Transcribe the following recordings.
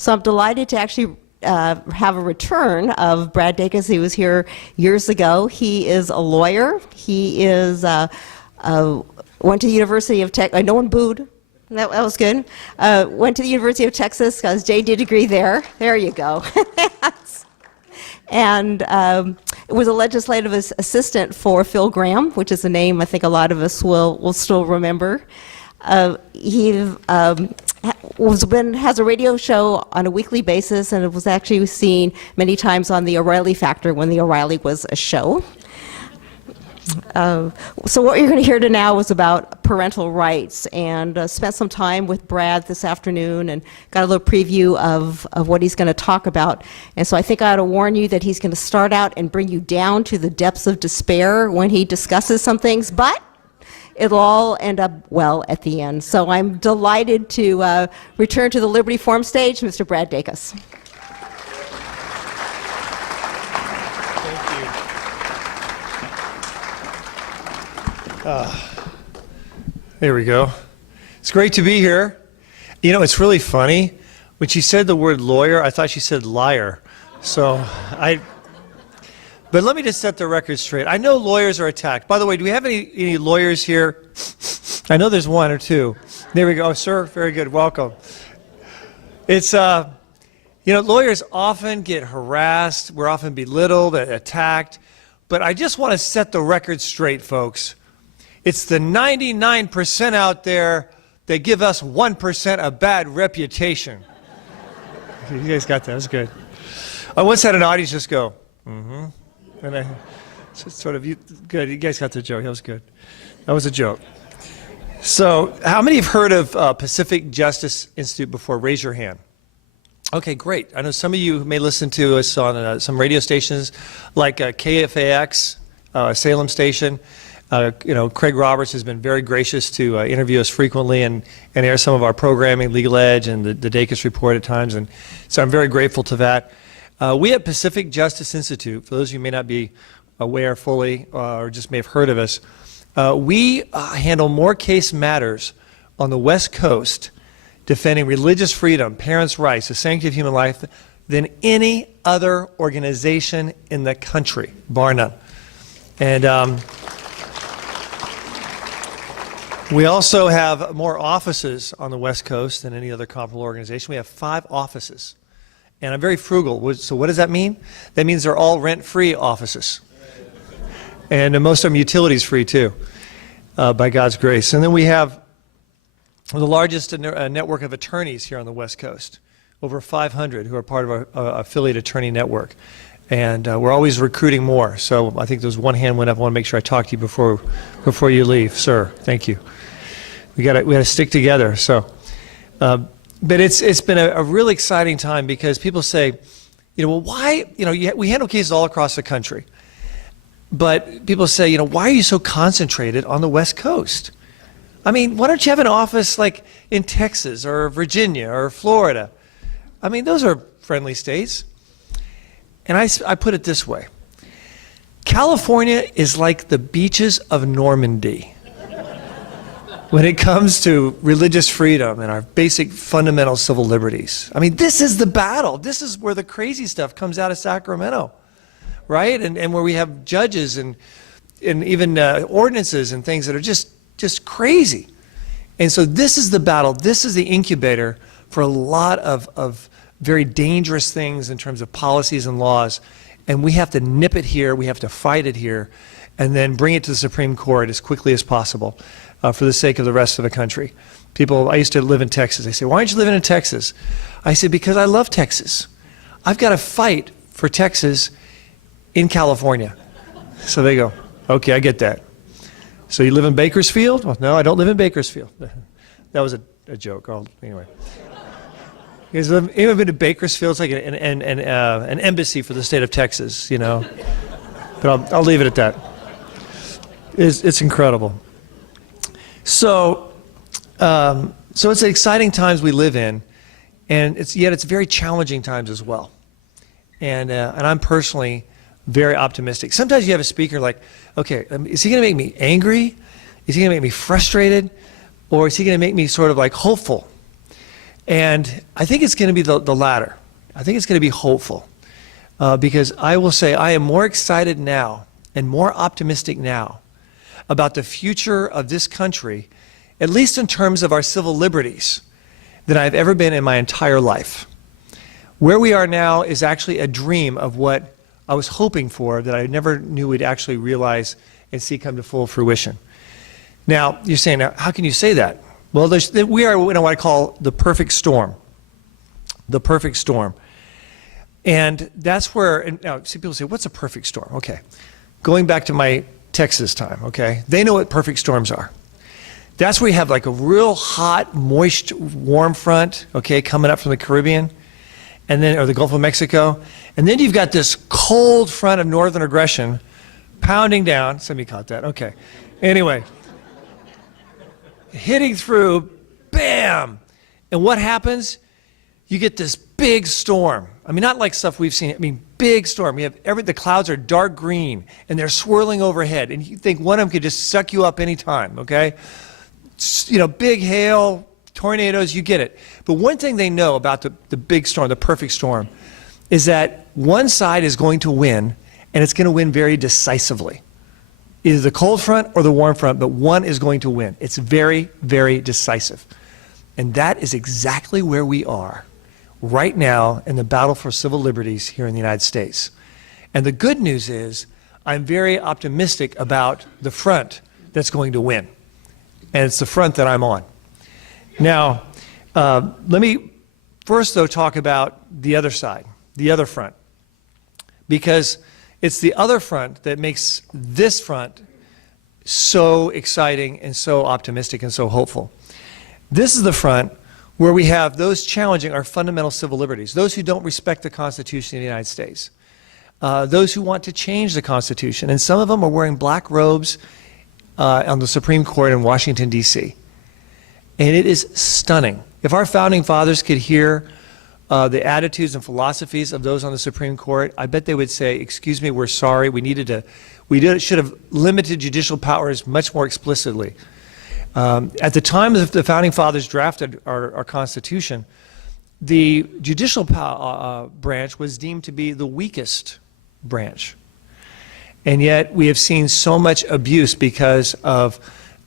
So I'm delighted to actually have a return of Brad Dacus. He was here years ago. He is a lawyer. He is went to the University of Texas. No one booed. That was good. Went to the University of Texas, got his JD degree there. There you go. And was a legislative assistant for Phil Gramm, which is a name I think a lot of us will still remember. He has a radio show on a weekly basis, and it was actually seen many times on the O'Reilly Factor when the O'Reilly was a show. So what you're going to hear now is about parental rights, and spent some time with Brad this afternoon and got a little preview of what he's going to talk about. And so I think I ought to warn you that he's going to start out and bring you down to the depths of despair when he discusses some things, but it'll all end up well at the end. So I'm delighted to return to the Liberty Forum stage, Mr. Brad Dacus. There we go. It's great to be here. You know, it's really funny. When she said the word lawyer, I thought she said liar. But let me just set the record straight. I know lawyers are attacked. By the way, do we have any lawyers here? I know there's one or two. There we go, sir. Very good. Welcome. It's, lawyers often get harassed. We're often belittled, attacked. But I just want to set the record straight, folks. It's the 99% out there that give us 1% a bad reputation. You guys got that. That's good. I once had an audience just go, mm-hmm. And good. You guys got the joke. That was good. That was a joke. So, how many have heard of Pacific Justice Institute before? Raise your hand. Okay, great. I know some of you may listen to us on some radio stations like KFAX, Salem station. Craig Roberts has been very gracious to interview us frequently and air some of our programming, Legal Edge and the Dacus Report at times, and so I'm very grateful to that. We at Pacific Justice Institute, for those of you who may not be aware fully or just may have heard of us, we handle more case matters on the West Coast defending religious freedom, parents' rights, the sanctity of human life than any other organization in the country, bar none. And we also have more offices on the West Coast than any other comparable organization. We have 5 offices. And I'm very frugal. So what does that mean? That means they're all rent-free offices. And most of them utilities-free, too, by God's grace. And then we have the largest network of attorneys here on the West Coast, over 500 who are part of our affiliate attorney network. And we're always recruiting more. So I think there's one hand went up. I want to make sure I talk to you before you leave. Sir, thank you. We got to stick together. So, but it's been a really exciting time because people say, why, we handle cases all across the country. But people say, why are you so concentrated on the West Coast? I mean, why don't you have an office like in Texas or Virginia or Florida? I mean, those are friendly states. And I put it this way. California is like the beaches of Normandy when it comes to religious freedom and our basic fundamental civil liberties. I mean, this is the battle. This is where the crazy stuff comes out of Sacramento, right? And where we have judges and even ordinances and things that are just crazy. And so this is the battle. This is the incubator for a lot of very dangerous things in terms of policies and laws. And we have to nip it here. We have to fight it here and then bring it to the Supreme Court as quickly as possible for the sake of the rest of the country. I used to live in Texas. They say, why aren't you living in Texas? I said, because I love Texas. I've got to fight for Texas in California. So they go, okay, I get that. So you live in Bakersfield? Well, no, I don't live in Bakersfield. That was a joke. Anyway. You guys ever been to Bakersfield? It's like an embassy for the state of Texas, But I'll leave it at that. It's incredible. So it's exciting times we live in, and it's very challenging times as well. And I'm personally very optimistic. Sometimes you have a speaker like, okay, is he going to make me angry? Is he going to make me frustrated? Or is he going to make me sort of like hopeful? And I think it's going to be the latter. I think it's going to be hopeful. Because I will say I am more excited now and more optimistic now about the future of this country, at least in terms of our civil liberties, than I've ever been in my entire life. Where we are now is actually a dream of what I was hoping for that I never knew we'd actually realize and see come to full fruition. Now, you're saying, now, how can you say that? Well, we are in what I call the perfect storm. The perfect storm. And that's where, and now, see, people say, what's a perfect storm? Okay. Going back to my Texas time, okay? They know what perfect storms are. That's where you have like a real hot, moist, warm front, okay, coming up from the Caribbean, and then, or the Gulf of Mexico. And then you've got this cold front of northern aggression pounding down. Somebody caught that, okay. Anyway, hitting through, bam! And what happens? You get this big storm. I mean, not like stuff we've seen. I mean, big storm. We have the clouds are dark green, and they're swirling overhead. And you think one of them could just suck you up anytime, okay? You know, big hail, tornadoes, you get it. But one thing they know about the big storm, the perfect storm, is that one side is going to win, and it's going to win very decisively. Either the cold front or the warm front, but one is going to win. It's very, very decisive. And that is exactly where we are right now in the battle for civil liberties here in the United States. And the good news is I'm very optimistic about the front that's going to win. And it's the front that I'm on. Now, let me first, though, talk about the other side, the other front. Because it's the other front that makes this front so exciting and so optimistic and so hopeful. This is the front where we have those challenging our fundamental civil liberties, those who don't respect the Constitution of the United States, those who want to change the Constitution, and some of them are wearing black robes on the Supreme Court in Washington, D.C. And it is stunning. If our founding fathers could hear the attitudes and philosophies of those on the Supreme Court, I bet they would say, excuse me, we're sorry, we should have limited judicial powers much more explicitly. At the time that the founding fathers drafted our Constitution, the judicial branch was deemed to be the weakest branch. And yet we have seen so much abuse because of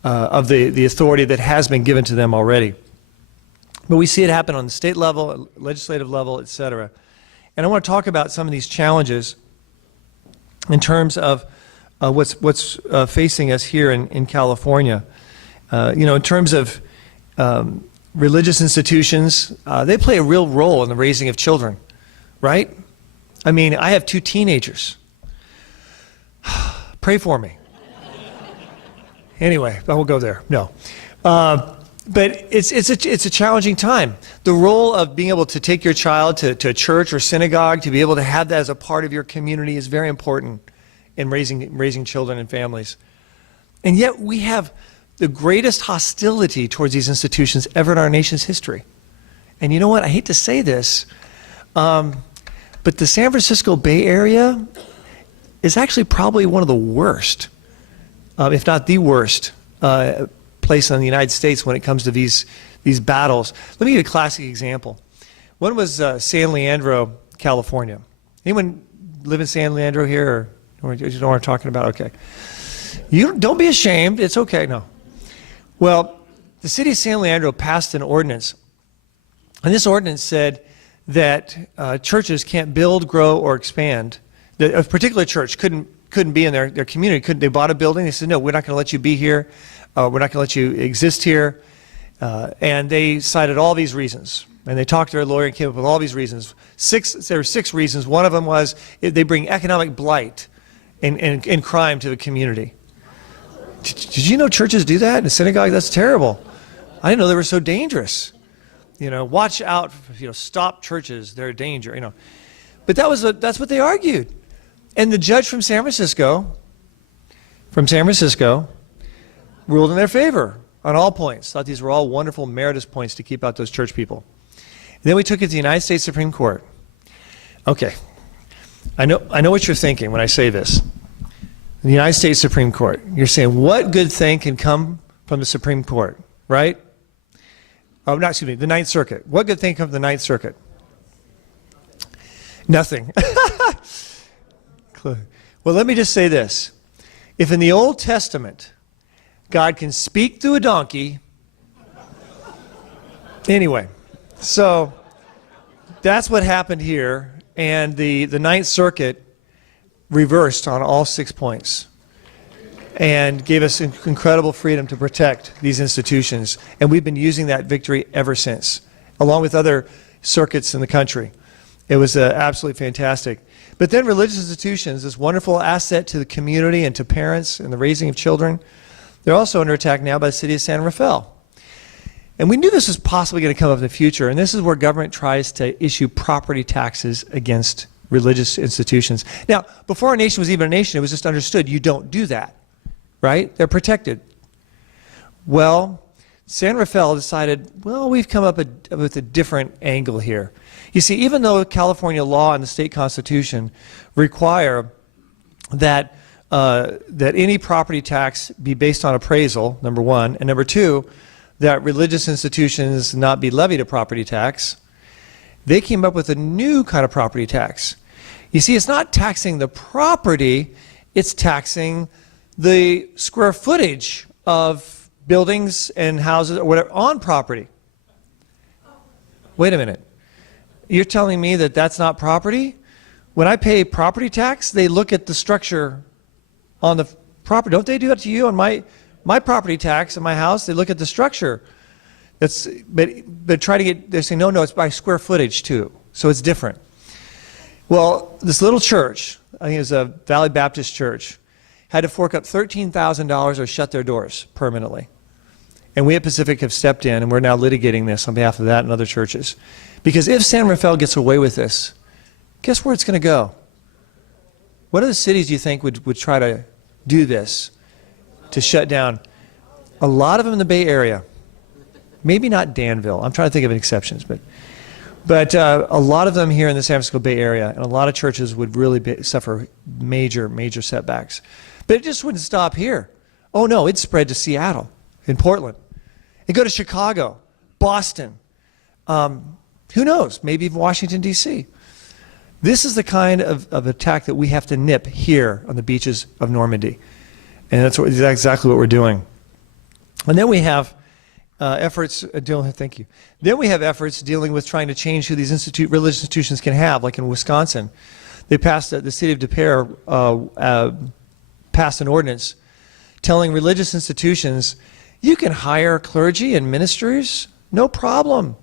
the authority that has been given to them already. But we see it happen on the state level, legislative level, et cetera. And I want to talk about some of these challenges in terms of what's facing us here in California. You know, in terms of religious institutions, they play a real role in the raising of children, right? I mean, I have 2 teenagers. Pray for me. Anyway, I won't go there. No. But it's a challenging time. The role of being able to take your child to a church or synagogue, to be able to have that as a part of your community is very important in raising children and families. And yet we have the greatest hostility towards these institutions ever in our nation's history. And you know what? I hate to say this, but the San Francisco Bay Area is actually probably one of the worst, if not the worst, place in the United States when it comes to these battles. Let me give you a classic example. One was San Leandro, California. Anyone live in San Leandro here? Or you know what I'm talking about? Okay. You don't be ashamed. It's okay. No. Well, the city of San Leandro passed an ordinance, and this ordinance said that churches can't build, grow, or expand. A particular church couldn't be in their community. They bought a building. They said, no, we're not going to let you be here. We're not going to let you exist here. And they cited all these reasons. And they talked to their lawyer and came up with all these reasons. There were 6 reasons. One of them was they bring economic blight and crime to the community. Did you know churches do that in a synagogue? That's terrible. I didn't know they were so dangerous. You know, watch out. You know, stop churches. They're a danger. You know, but that's what they argued. And the judge from San Francisco, ruled in their favor on all points. Thought these were all wonderful meritorious points to keep out those church people. And then we took it to the United States Supreme Court. Okay, I know what you're thinking when I say this. The United States Supreme Court. You're saying, what good thing can come from the Supreme Court, right? Oh, no, excuse me, the Ninth Circuit. What good thing comes from the Ninth Circuit? Nothing. Well, let me just say this. If in the Old Testament, God can speak through a donkey, anyway, so that's what happened here, and the Ninth Circuit reversed on all 6 points and gave us incredible freedom to protect these institutions, and we've been using that victory ever since, along with other circuits in the country. It was absolutely fantastic. But then religious institutions, this wonderful asset to the community and to parents and the raising of children, they're also under attack now by the city of San Rafael. And we knew this was possibly going to come up in the future, and this is where government tries to issue property taxes against religious institutions. Now, before our nation was even a nation, it was just understood you don't do that, right? They're protected. Well, San Rafael decided, well, we've come up with a different angle here. You see, even though California law and the state constitution require that that any property tax be based on appraisal, number one, and number two, that religious institutions not be levied a property tax, they came up with a new kind of property tax. You see, it's not taxing the property, it's taxing the square footage of buildings and houses or whatever on property. Wait a minute. You're telling me that that's not property? When I pay property tax, they look at the structure on the property. Don't they do that to you on my property tax in my house? They look at the structure. But try to get, they're saying, no, it's by square footage too. So it's different. Well, this little church, I think it was a Valley Baptist church, had to fork up $13,000 or shut their doors permanently. And we at Pacific have stepped in, and we're now litigating this on behalf of that and other churches. Because if San Rafael gets away with this, guess where it's going to go? What other cities do you think would try to do this, to shut down? A lot of them in the Bay Area. Maybe not Danville. I'm trying to think of exceptions, but a lot of them here in the San Francisco Bay Area, and a lot of churches would really suffer major setbacks. But it just wouldn't stop here. Oh no, it'd spread to Seattle, in Portland. It'd go to Chicago, Boston, who knows, maybe even Washington, D.C. This is the kind of attack that we have to nip here on the beaches of Normandy. And that's exactly what we're doing. And then we have efforts thank you. Then we have efforts dealing with trying to change who these religious institutions can have, like in Wisconsin. They passed, the city of Des Peres passed an ordinance telling religious institutions, you can hire clergy and ministers, no problem.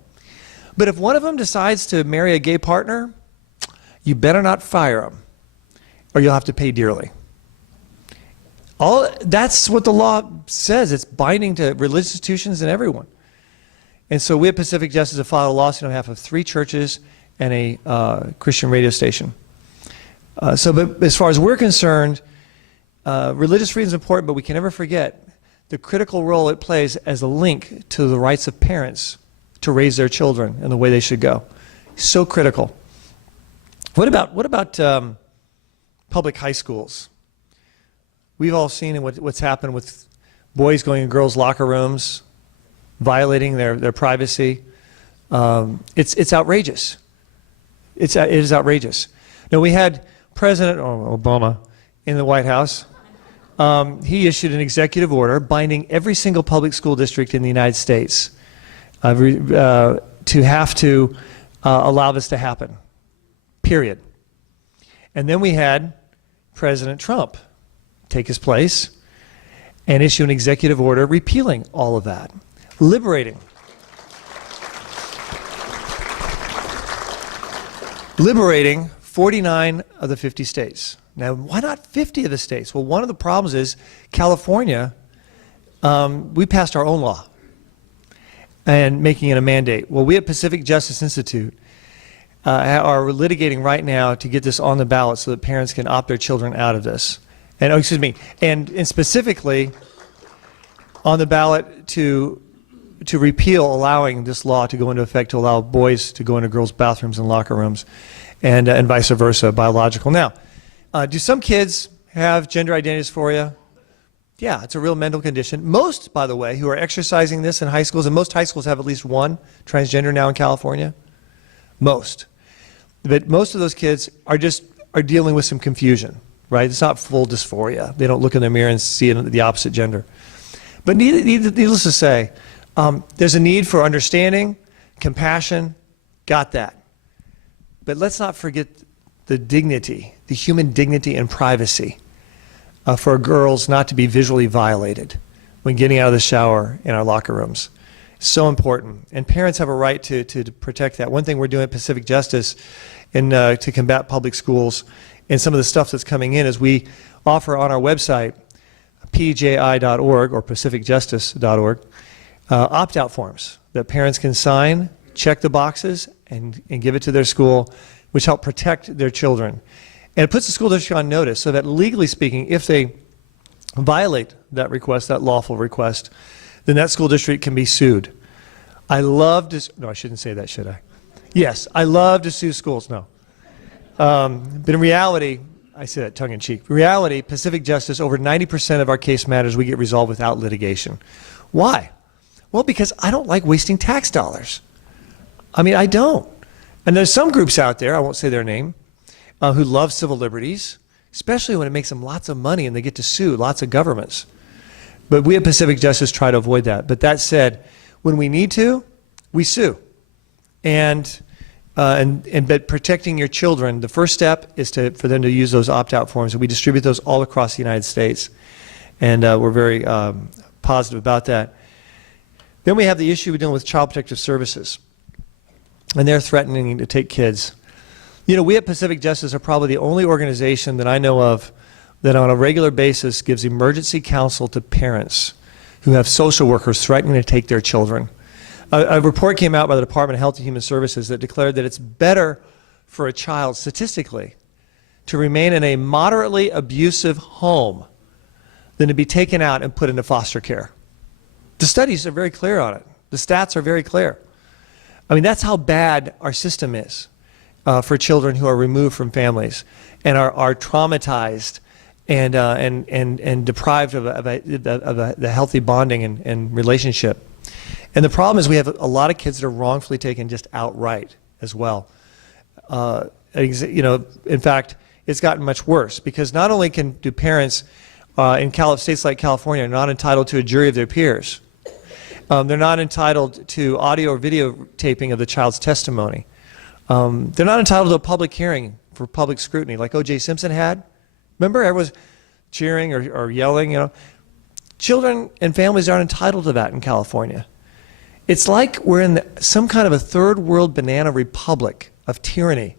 But if one of them decides to marry a gay partner, you better not fire them, or you'll have to pay dearly. That's what the law says. It's binding to religious institutions and everyone. And so we at Pacific Justice have filed a lawsuit on behalf of 3 churches and a Christian radio station. But as far as we're concerned, religious freedom is important, but we can never forget the critical role it plays as a link to the rights of parents to raise their children in the way they should go. So critical. What about public high schools? We've all seen what's happened with boys going in girls' locker rooms, violating their privacy. It's outrageous. It is outrageous. Now, we had President Obama in the White House. He issued an executive order binding every single public school district in the United States to have to allow this to happen, period. And then we had President Trump take his place and issue an executive order repealing all of that, liberating 49 of the 50 states. Now, why not 50 of the states? Well, one of the problems is California, we passed our own law and making it a mandate. Well, we at Pacific Justice Institute are litigating right now to get this on the ballot so that parents can opt their children out of this. And specifically on the ballot to repeal allowing this law to go into effect to allow boys to go into girls' bathrooms and locker rooms and vice versa, biological. Now, do some kids have gender identity dysphoria? Yeah, it's a real mental condition. Most, by the way, who are exercising this in high schools, and most high schools have at least one transgender now in California. Most. But most of those kids are dealing with some confusion, right? It's not full dysphoria. They don't look in the mirror and see the opposite gender. But needless to say, there's a need for understanding, compassion, got that. But let's not forget the dignity, the human dignity and privacy for girls not to be visually violated when getting out of the shower in our locker rooms. So important. And parents have a right to protect that. One thing we're doing at Pacific Justice to combat public schools and some of the stuff that's coming in is we offer on our website, pji.org or pacificjustice.org, opt-out forms that parents can sign, check the boxes, and give it to their school, which help protect their children. And it puts the school district on notice so that legally speaking, if they violate that request, that lawful request, then that school district can be sued. I love to, no, I shouldn't say that, should I? Yes, I love to sue schools, no. But in reality, I say that tongue in cheek. In reality, Pacific Justice, over 90% of our case matters we get resolved without litigation. Why? Well, because I don't like wasting tax dollars. I mean, I don't. And there's some groups out there, I won't say their name, who love civil liberties, especially when it makes them lots of money and they get to sue lots of governments. But we at Pacific Justice try to avoid that. But that said, when we need to, we sue. But protecting your children, the first step is for them to use those opt-out forms. And we distribute those all across the United States. And we're very positive about that. Then we have the issue we're dealing with Child Protective Services. And they're threatening to take kids. You know, we at Pacific Justice are probably the only organization that I know of that on a regular basis gives emergency counsel to parents who have social workers threatening to take their children. A report came out by the Department of Health and Human Services that declared that it's better for a child, statistically, to remain in a moderately abusive home than to be taken out and put into foster care. The studies are very clear on it. The stats are very clear. I mean, that's how bad our system is for children who are removed from families and are traumatized and deprived of the healthy bonding and relationship. And the problem is we have a lot of kids that are wrongfully taken just outright as well. You know, in fact, it's gotten much worse because not only do parents in states like California are not entitled to a jury of their peers, they're not entitled to audio or video taping of the child's testimony. They're not entitled to a public hearing for public scrutiny like O.J. Simpson had. Remember, everyone was cheering or yelling, you know. Children and families aren't entitled to that in California. It's like we're in some kind of a third world banana republic of tyranny.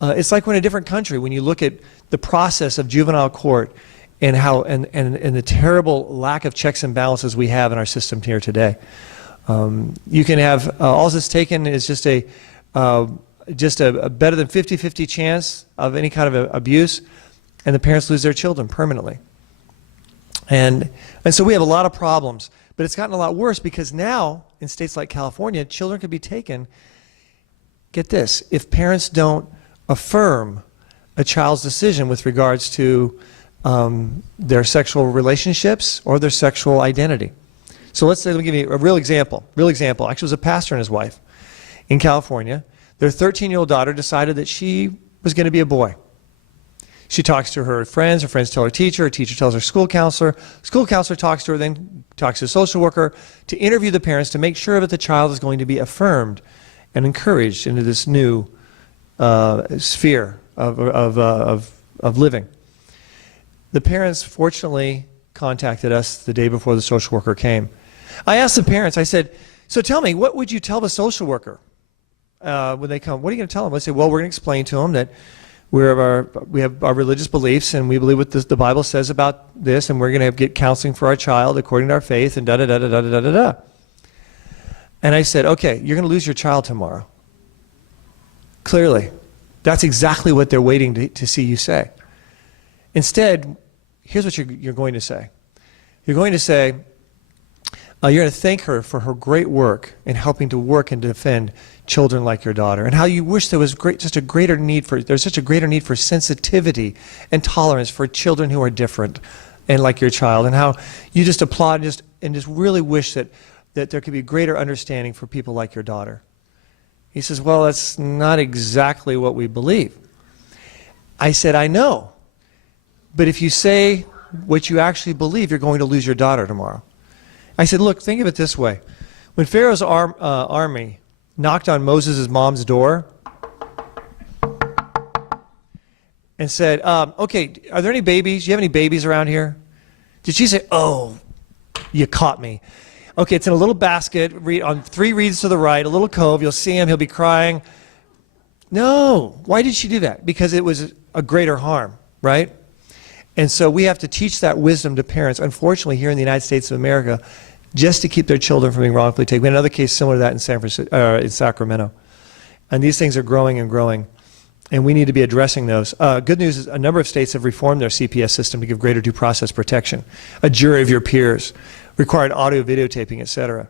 It's like we're in a different country when you look at the process of juvenile court and the terrible lack of checks and balances we have in our system here today. You can have all that's taken is just a better than 50-50 chance of any kind of abuse, and the parents lose their children permanently. And so we have a lot of problems, but it's gotten a lot worse because now in states like California, children can be taken, get this, if parents don't affirm a child's decision with regards to their sexual relationships or their sexual identity. So let's say, let me give you a real example. Actually, it was a pastor and his wife in California. Their 13-year-old daughter decided that she was going to be a boy. She talks to her friends tell her teacher tells her school counselor talks to her, then talks to a social worker to interview the parents to make sure that the child is going to be affirmed and encouraged into this new sphere of living. The parents fortunately contacted us the day before the social worker came. I asked the parents, I said, so tell me, what would you tell the social worker when they come? What are you going to tell them? I said, well, we're going to explain to them that we have our religious beliefs and we believe what the Bible says about this, and we're going to get counseling for our child according to our faith and da-da-da-da-da-da-da-da. And I said, okay, you're going to lose your child tomorrow. Clearly. That's exactly what they're waiting to see you say. Instead, here's what you're going to say. You're going to say, you're going to thank her for her great work in helping to work and defend children like your daughter, and how you wish there was there's such a greater need for sensitivity and tolerance for children who are different and like your child, and how you just applaud and just really wish that there could be greater understanding for people like your daughter. He says, well, that's not exactly what we believe. I said, I know, but if you say what you actually believe, you're going to lose your daughter tomorrow. I said, look, think of it this way. When Pharaoh's army knocked on Moses' mom's door and said, okay, are there any babies? Do you have any babies around here? Did she say, oh, you caught me? Okay, it's in a little basket on 3 reeds to the right, a little cove. You'll see him. He'll be crying. No. Why did she do that? Because it was a greater harm, right? And so we have to teach that wisdom to parents, unfortunately, here in the United States of America, just to keep their children from being wrongfully taken. We had another case similar to that in Sacramento. And these things are growing and growing, and we need to be addressing those. Good news is a number of states have reformed their CPS system to give greater due process protection. A jury of your peers, required audio videotaping, et cetera.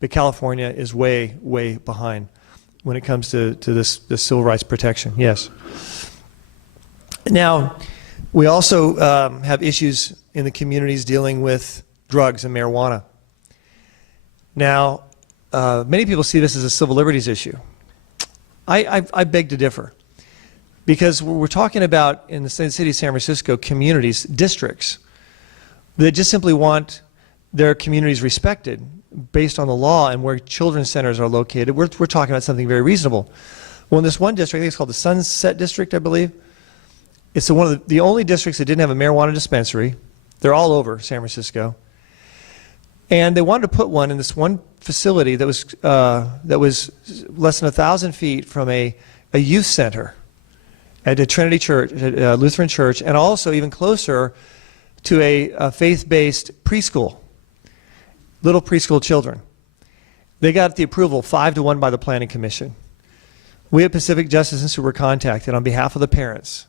But California is way, way behind when it comes to this civil rights protection. Yes. Now, we also have issues in the communities dealing with drugs and marijuana. Now, many people see this as a civil liberties issue. I beg to differ, because we're talking about, in the city of San Francisco, communities, districts, that just simply want their communities respected based on the law and where children's centers are located. We're talking about something very reasonable. Well, in this one district, I think it's called the Sunset District, I believe, it's one of the only districts that didn't have a marijuana dispensary. They're all over San Francisco. And they wanted to put one in this one facility that was less than 1,000 feet from a youth center at a Trinity Church, a Lutheran church, and also even closer to a faith-based preschool, little preschool children. They got the approval 5-1 by the Planning Commission. We at Pacific Justice Institute were contacted on behalf of the parents.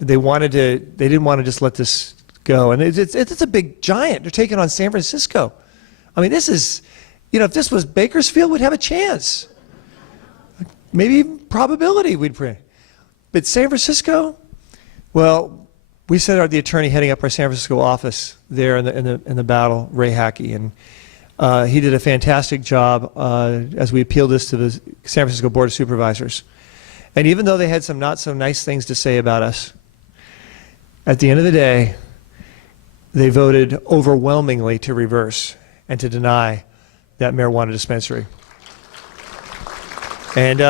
They didn't want to just let this go. And it's a big giant. They're taking on San Francisco. I mean, this is, if this was Bakersfield, we'd have a chance. Maybe probability we'd bring. But San Francisco, well, we sent the attorney heading up our San Francisco office there in the battle, Ray Hackey, and he did a fantastic job as we appealed this to the San Francisco Board of Supervisors. And even though they had some not so nice things to say about us, at the end of the day, they voted overwhelmingly to reverse and to deny that marijuana dispensary. And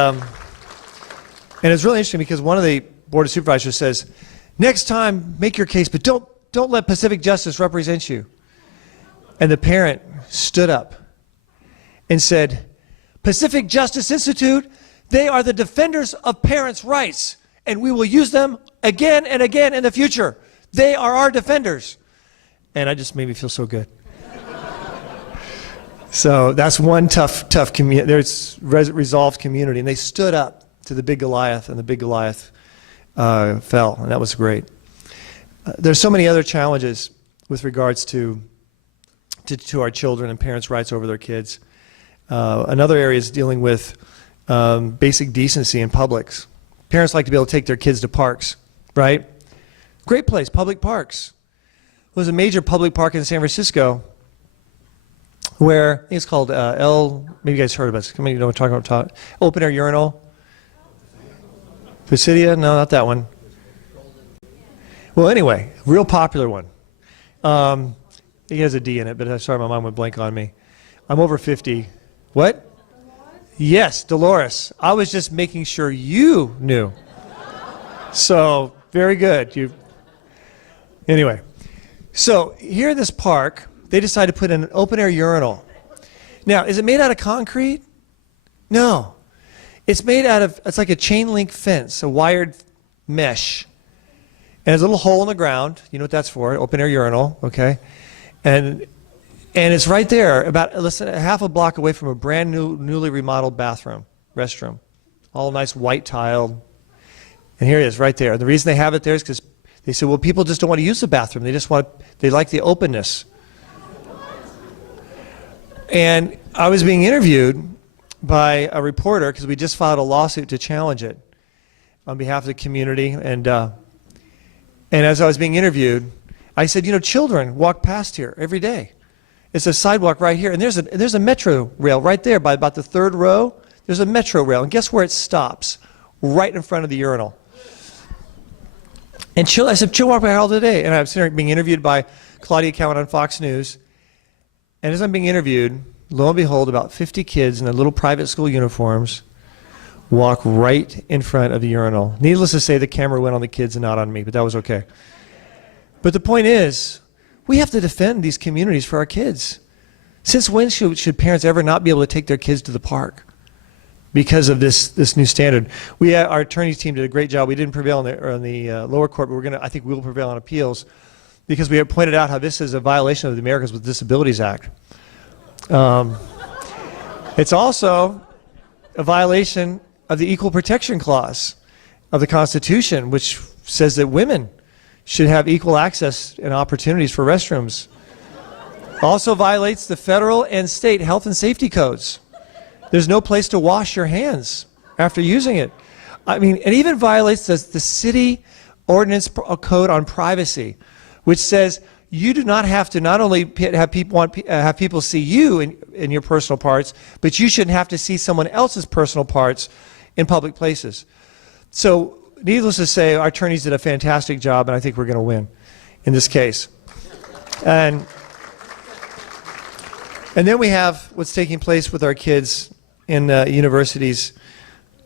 it's really interesting because one of the Board of Supervisors says, next time, make your case, but don't let Pacific Justice represent you. And the parent stood up and said, Pacific Justice Institute, they are the defenders of parents' rights, and we will use them again and again in the future. They are our defenders. And I just made me feel so good. So that's one tough community. There's resolved community, and they stood up to the big Goliath, and the big Goliath fell, and that was great. There's so many other challenges with regards to our children and parents' rights over their kids. Another area is dealing with basic decency in publics. Parents like to be able to take their kids to parks, right? Great place, public parks. There's a major public park in San Francisco where, I think it's called maybe you guys heard of it. Maybe you know what I'm talking about. Open air urinal. Presidia? No, not that one. Well, anyway, real popular one. It has a D in it, but sorry, my mom would blank on me. I'm over 50. What? Yes, Dolores. I was just making sure you knew. So, very good. Anyway, so here in this park, they decided to put in an open-air urinal. Now, is it made out of concrete? No. It's made out of, it's like a chain link fence, a wired mesh. And there's a little hole in the ground. You know what that's for, open-air urinal, okay? And it's right there, about less than a half a block away from a brand new, newly remodeled restroom. All nice white tiled. And here it is, right there. The reason they have it there is because they said, well, people just don't want to use the bathroom. They like the openness. And I was being interviewed by a reporter because we just filed a lawsuit to challenge it on behalf of the community. And as I was being interviewed, I said, you know, children walk past here every day. It's a sidewalk right here, and there's a metro rail right there by about the third row. There's a metro rail, and guess where it stops? Right in front of the urinal. And I said, children walk by here all day. And I was being interviewed by Claudia Cowan on Fox News. And as I'm being interviewed, lo and behold, about 50 kids in their little private school uniforms walk right in front of the urinal. Needless to say, the camera went on the kids and not on me, but that was okay. But the point is, we have to defend these communities for our kids. Since when should parents ever not be able to take their kids to the park because of this new standard? Our attorneys team did a great job. We didn't prevail on the lower court, but I think we will prevail on appeals because we have pointed out how this is a violation of the Americans with Disabilities Act. It's also a violation of the Equal Protection Clause of the Constitution, which says that women should have equal access and opportunities for restrooms. Also violates the federal and state health and safety codes. There's no place to wash your hands after using it. I mean, it even violates the city ordinance code on privacy, which says you do not have to not only have people see you in your personal parts, but you shouldn't have to see someone else's personal parts in public places. So, needless to say, our attorneys did a fantastic job, and I think we're going to win in this case. And then we have what's taking place with our kids in universities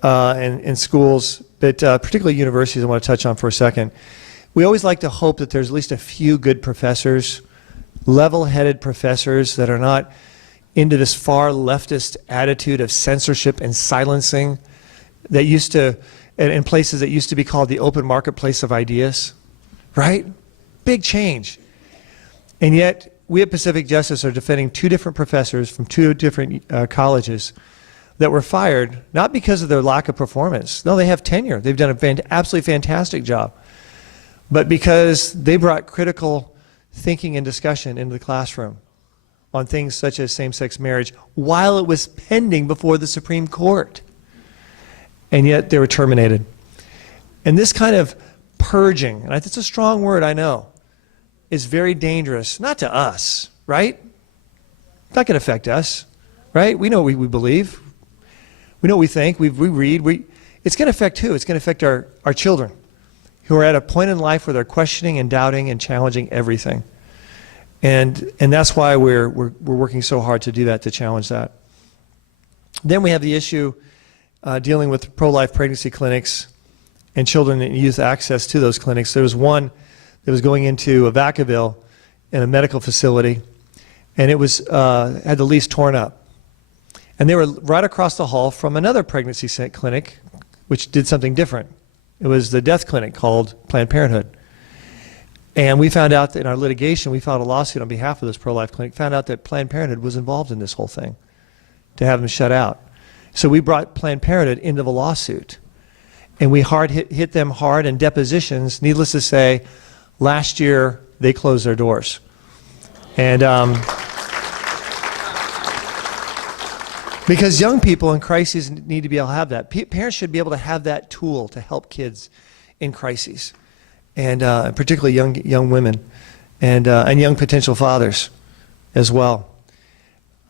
and in schools, but particularly universities I want to touch on for a second. We always like to hope that there's at least a few good professors, level-headed professors that are not into this far leftist attitude of censorship and silencing that used to, in places that used to be called the open marketplace of ideas, right? Big change. And yet, we at Pacific Justice are defending two different professors from two different colleges that were fired, not because of their lack of performance. No, they have tenure. They've done an absolutely fantastic job. But because they brought critical thinking and discussion into the classroom on things such as same-sex marriage while it was pending before the Supreme Court. And yet they were terminated. And this kind of purging, and it's a strong word, I know, is very dangerous, not to us, right? It's not going to affect us, right? We know what we believe. We know what we think. We read. It's going to affect who? It's going to affect our children who are at a point in life where they're questioning and doubting and challenging everything. And that's why we're working so hard to do that, to challenge that. Then we have the issue dealing with pro-life pregnancy clinics and children and youth access to those clinics. There was one that was going into Vacaville in a medical facility, and it was had the lease torn up. And they were right across the hall from another pregnancy clinic, which did something different. It was the death clinic called Planned Parenthood. And we found out that in our litigation, we filed a lawsuit on behalf of this pro-life clinic, found out that Planned Parenthood was involved in this whole thing, to have them shut out. So we brought Planned Parenthood into the lawsuit. And we hit them hard in depositions. Needless to say, last year, they closed their doors. And because young people in crises need to be able to have that. Parents should be able to have that tool to help kids in crises, and particularly young women and young potential fathers as well.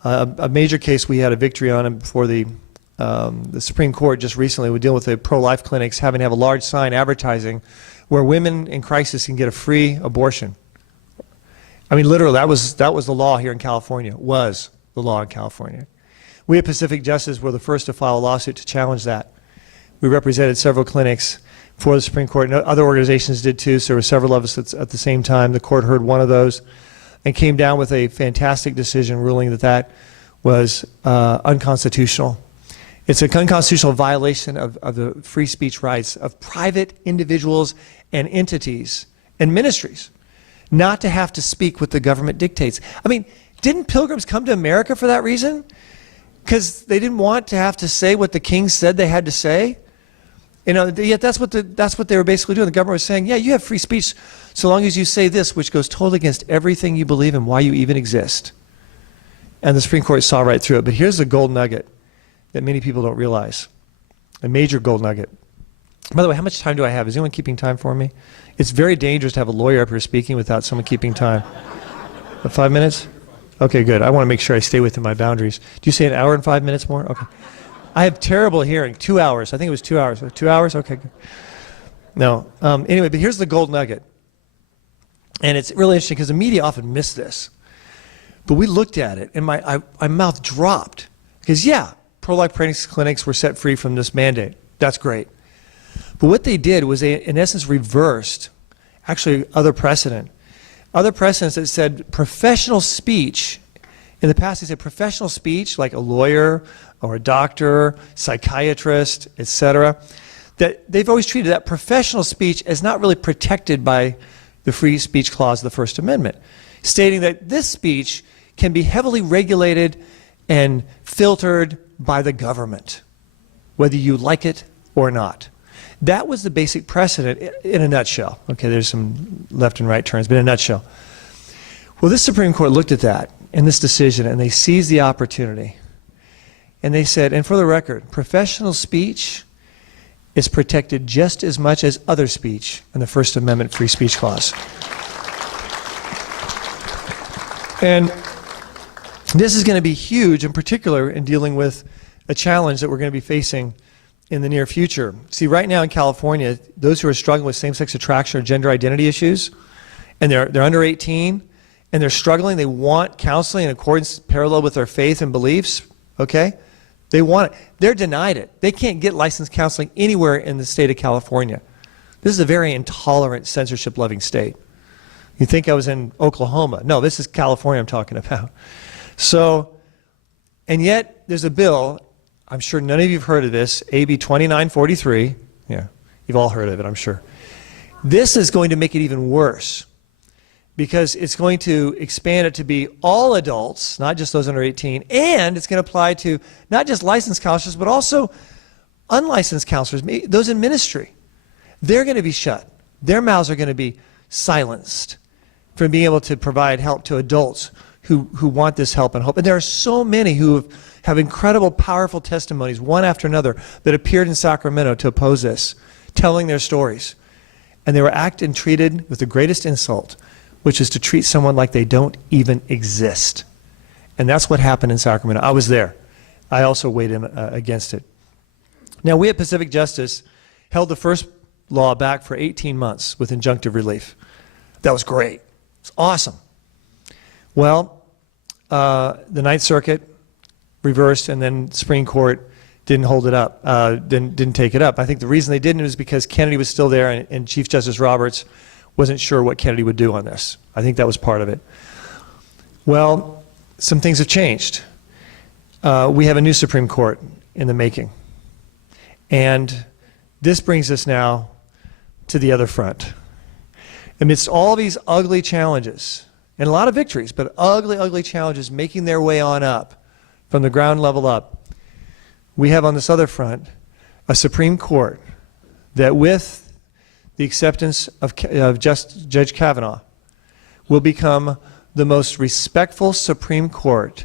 A major case we had a victory on before the Supreme Court just recently. We're dealing with the pro-life clinics having to have a large sign advertising where women in crisis can get a free abortion. I mean, literally, that was the law here in California. Was the law in California. We at Pacific Justice were the first to file a lawsuit to challenge that. We represented several clinics for the Supreme Court, and other organizations did too, so there were several of us at the same time. The court heard one of those and came down with a fantastic decision ruling that was unconstitutional. It's an unconstitutional violation of the free speech rights of private individuals and entities and ministries not to have to speak what the government dictates. I mean, didn't pilgrims come to America for that reason? Because they didn't want to have to say what the king said they had to say? You know, yet that's what they were basically doing. The government was saying, yeah, you have free speech so long as you say this, which goes totally against everything you believe and why you even exist. And the Supreme Court saw right through it. But here's the gold nugget that many people don't realize, a major gold nugget. By the way, how much time do I have? Is anyone keeping time for me? It's very dangerous to have a lawyer up here speaking without someone keeping time. 5 minutes? Okay, good. I want to make sure I stay within my boundaries. Do you say an hour and 5 minutes more? Okay. I have terrible hearing. 2 hours. I think it was 2 hours. 2 hours? Okay, good. No. Anyway, but here's the gold nugget. And it's really interesting because the media often miss this. But we looked at it, and my mouth dropped. Because, yeah, pro-life pregnancy clinics were set free from this mandate. That's great. But what they did was they, in essence, reversed, actually, other precedent. Other precedents that said professional speech, in the past they said professional speech, like a lawyer or a doctor, psychiatrist, etc., that they've always treated that professional speech as not really protected by the free speech clause of the First Amendment, stating that this speech can be heavily regulated and filtered by the government, whether you like it or not. That was the basic precedent in a nutshell. Okay, there's some left and right turns, but in a nutshell. Well, this Supreme Court looked at that in this decision, and they seized the opportunity. And they said, and for the record, professional speech is protected just as much as other speech in the First Amendment free speech clause. And this is going to be huge, in particular, in dealing with a challenge that we're going to be facing in the near future. See, right now in California, those who are struggling with same-sex attraction or gender identity issues, and they're under 18, and they're struggling, they want counseling in accordance, parallel with their faith and beliefs, okay? They want it. They're denied it. They can't get licensed counseling anywhere in the state of California. This is a very intolerant, censorship-loving state. You think I was in Oklahoma. No, this is California I'm talking about. So, and yet there's a bill, I'm sure none of you have heard of this, AB 2943. Yeah, you've all heard of it, I'm sure. This is going to make it even worse because it's going to expand it to be all adults, not just those under 18, and it's going to apply to not just licensed counselors, but also unlicensed counselors, those in ministry. They're going to be shut. Their mouths are going to be silenced from being able to provide help to adults who want this help and hope. And there are so many who have incredible, powerful testimonies, one after another, that appeared in Sacramento to oppose this, telling their stories. And they were acted and treated with the greatest insult, which is to treat someone like they don't even exist. And that's what happened in Sacramento. I was there. I also weighed in against it. Now, we at Pacific Justice held the first law back for 18 months with injunctive relief. That was great. It's awesome. Well, the Ninth Circuit reversed, and then Supreme Court didn't hold it up, didn't take it up. I think the reason they didn't was because Kennedy was still there, and Chief Justice Roberts wasn't sure what Kennedy would do on this. I think that was part of it. Well, some things have changed. We have a new Supreme Court in the making. And this brings us now to the other front. Amidst all these ugly challenges, and a lot of victories, but ugly, ugly challenges making their way on up, from the ground level up, we have on this other front a Supreme Court that, with the acceptance of Judge Kavanaugh, will become the most respectful Supreme Court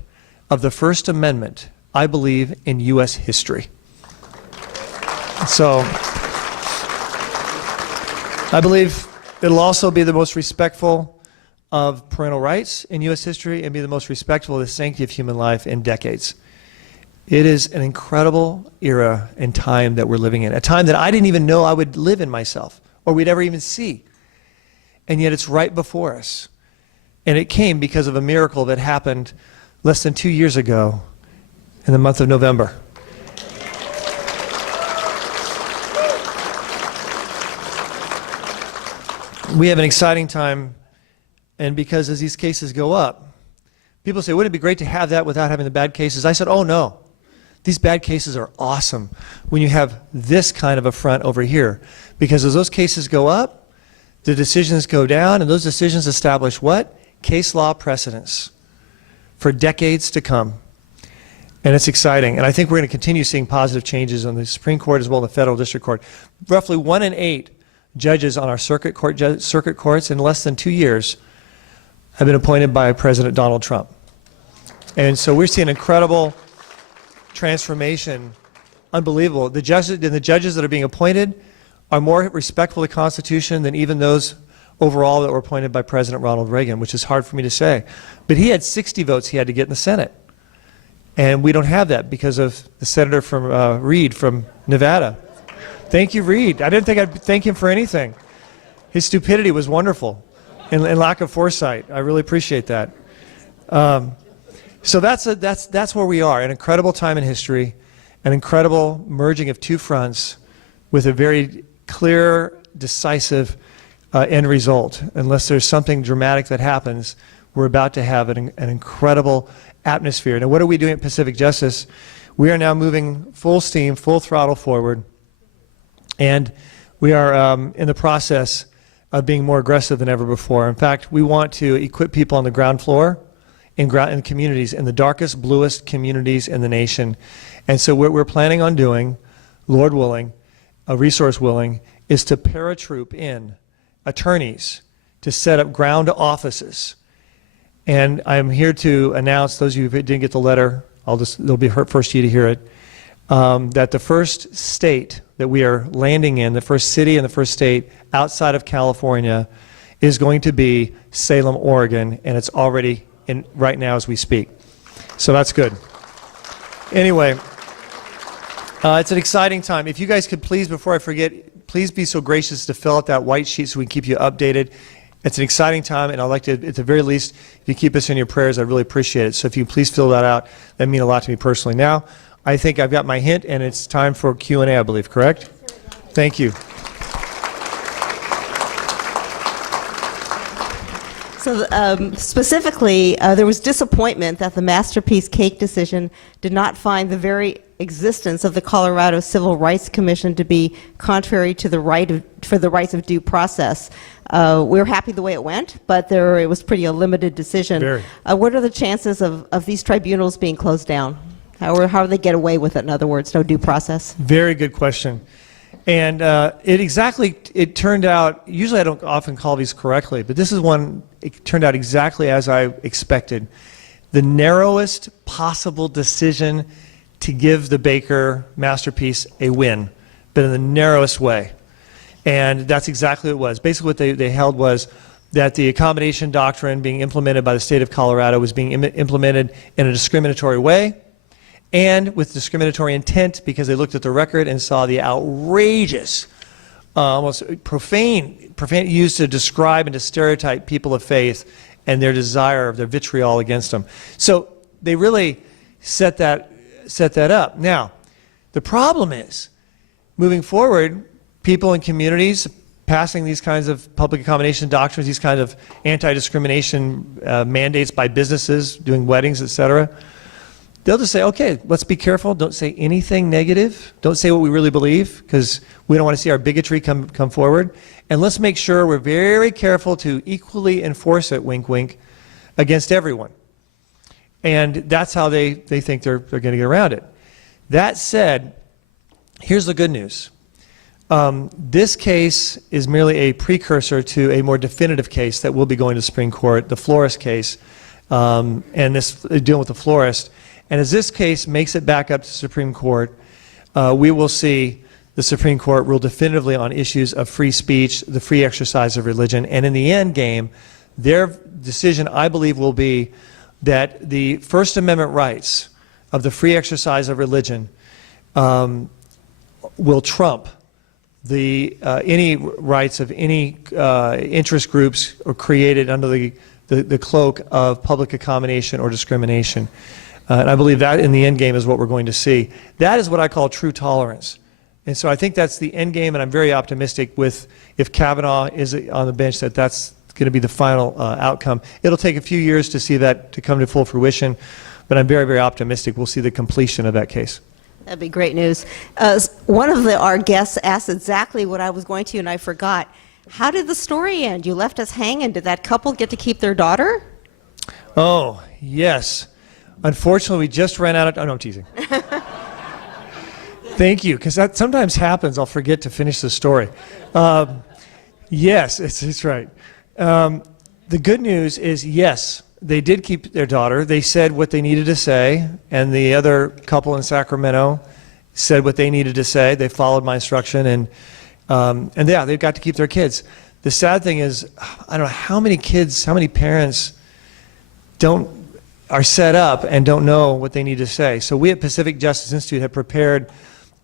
of the First Amendment, I believe, in U.S. history. So, I believe it'll also be the most respectful of parental rights in U.S. history and be the most respectful of the sanctity of human life in decades. It is an incredible era and time that we're living in, a time that I didn't even know I would live in myself or we'd ever even see. And yet it's right before us. And it came because of a miracle that happened less than 2 years ago in the month of November. We have an exciting time, and because as these cases go up, people say, wouldn't it be great to have that without having the bad cases? I said, oh no. These bad cases are awesome when you have this kind of a front over here. Because as those cases go up, the decisions go down, and those decisions establish what? Case law precedents for decades to come. And it's exciting. And I think we're going to continue seeing positive changes on the Supreme Court as well as the Federal District Court. Roughly 1 in 8 judges on our circuit courts in less than 2 years have been appointed by President Donald Trump. And so we're seeing incredible transformation, unbelievable. The judges that are being appointed are more respectful of the Constitution than even those overall that were appointed by President Ronald Reagan, which is hard for me to say. But he had 60 votes he had to get in the Senate. And we don't have that because of the senator from Reed from Nevada. Thank you, Reed. I didn't think I'd thank him for anything. His stupidity was wonderful and lack of foresight. I really appreciate that. So that's where we are, an incredible time in history, an incredible merging of two fronts with a very clear, decisive end result. Unless there's something dramatic that happens, we're about to have an incredible atmosphere. Now, what are we doing at Pacific Justice? We are now moving full steam, full throttle forward, and we are in the process of being more aggressive than ever before. In fact, we want to equip people on the ground floor in communities, in the darkest, bluest communities in the nation. And so what we're planning on doing, Lord willing, resource willing, is to paratroop in attorneys to set up ground offices. And I'm here to announce, those of you who didn't get the letter, it'll be first to you to hear it, that the first state that we are landing in, the first city and the first state outside of California, is going to be Salem, Oregon, and it's already in right now as we speak. So that's good. Anyway, it's an exciting time. If you guys could please, before I forget, please be so gracious to fill out that white sheet so we can keep you updated. It's an exciting time, and I'd like to, at the very least, if you keep us in your prayers, I'd really appreciate it. So if you please fill that out, that'd mean a lot to me personally. Now, I think I've got my hint, and it's time for Q&A, I believe, correct? Thank you. So specifically, there was disappointment that the Masterpiece Cake decision did not find the very existence of the Colorado Civil Rights Commission to be contrary to the for the rights of due process. We were happy the way it went, but it was pretty a limited decision. Very. What are the chances of these tribunals being closed down? How do they get away with it, in other words, no due process? Very good question. And it turned out, usually I don't often call these correctly, but this is one, it turned out exactly as I expected. The narrowest possible decision to give the Baker Masterpiece a win, but in the narrowest way. And that's exactly what it was. Basically what they held was that the accommodation doctrine being implemented by the state of Colorado was being implemented in a discriminatory way, and with discriminatory intent, because they looked at the record and saw the outrageous, almost profane used to describe and to stereotype people of faith and their desire, their vitriol against them. So they really set that up. Now, the problem is, moving forward, people in communities passing these kinds of public accommodation doctrines, these kinds of anti-discrimination mandates by businesses, doing weddings, etc., they'll just say, okay, let's be careful. Don't say anything negative. Don't say what we really believe, because we don't want to see our bigotry come forward. And let's make sure we're very careful to equally enforce it, wink, wink, against everyone. And that's how they think they're going to get around it. That said, here's the good news. This case is merely a precursor to a more definitive case that will be going to the Supreme Court, the florist case, and this dealing with the florist. And as this case makes it back up to the Supreme Court, we will see the Supreme Court rule definitively on issues of free speech, the free exercise of religion, and in the end game, their decision, I believe, will be that the First Amendment rights of the free exercise of religion will trump any rights of any interest groups or created under the cloak of public accommodation or discrimination. And I believe that in the end game is what we're going to see. That is what I call true tolerance. And so I think that's the end game, and I'm very optimistic with, if Kavanaugh is on the bench, that's going to be the final outcome. It'll take a few years to see that to come to full fruition, but I'm very, very optimistic we'll see the completion of that case. That'd be great news. One of our guests asked exactly what I was going to, and I forgot. How did the story end? You left us hanging. Did that couple get to keep their daughter? Oh, yes. Unfortunately, we just ran out of... Oh, no, I'm teasing. Thank you, because that sometimes happens. I'll forget to finish the story. Yes, it's right. The good news is, yes, they did keep their daughter. They said what they needed to say, and the other couple in Sacramento said what they needed to say. They followed my instruction, and And yeah, they've got to keep their kids. The sad thing is, I don't know how many kids, how many parents are set up and don't know what they need to say. So we at Pacific Justice Institute have prepared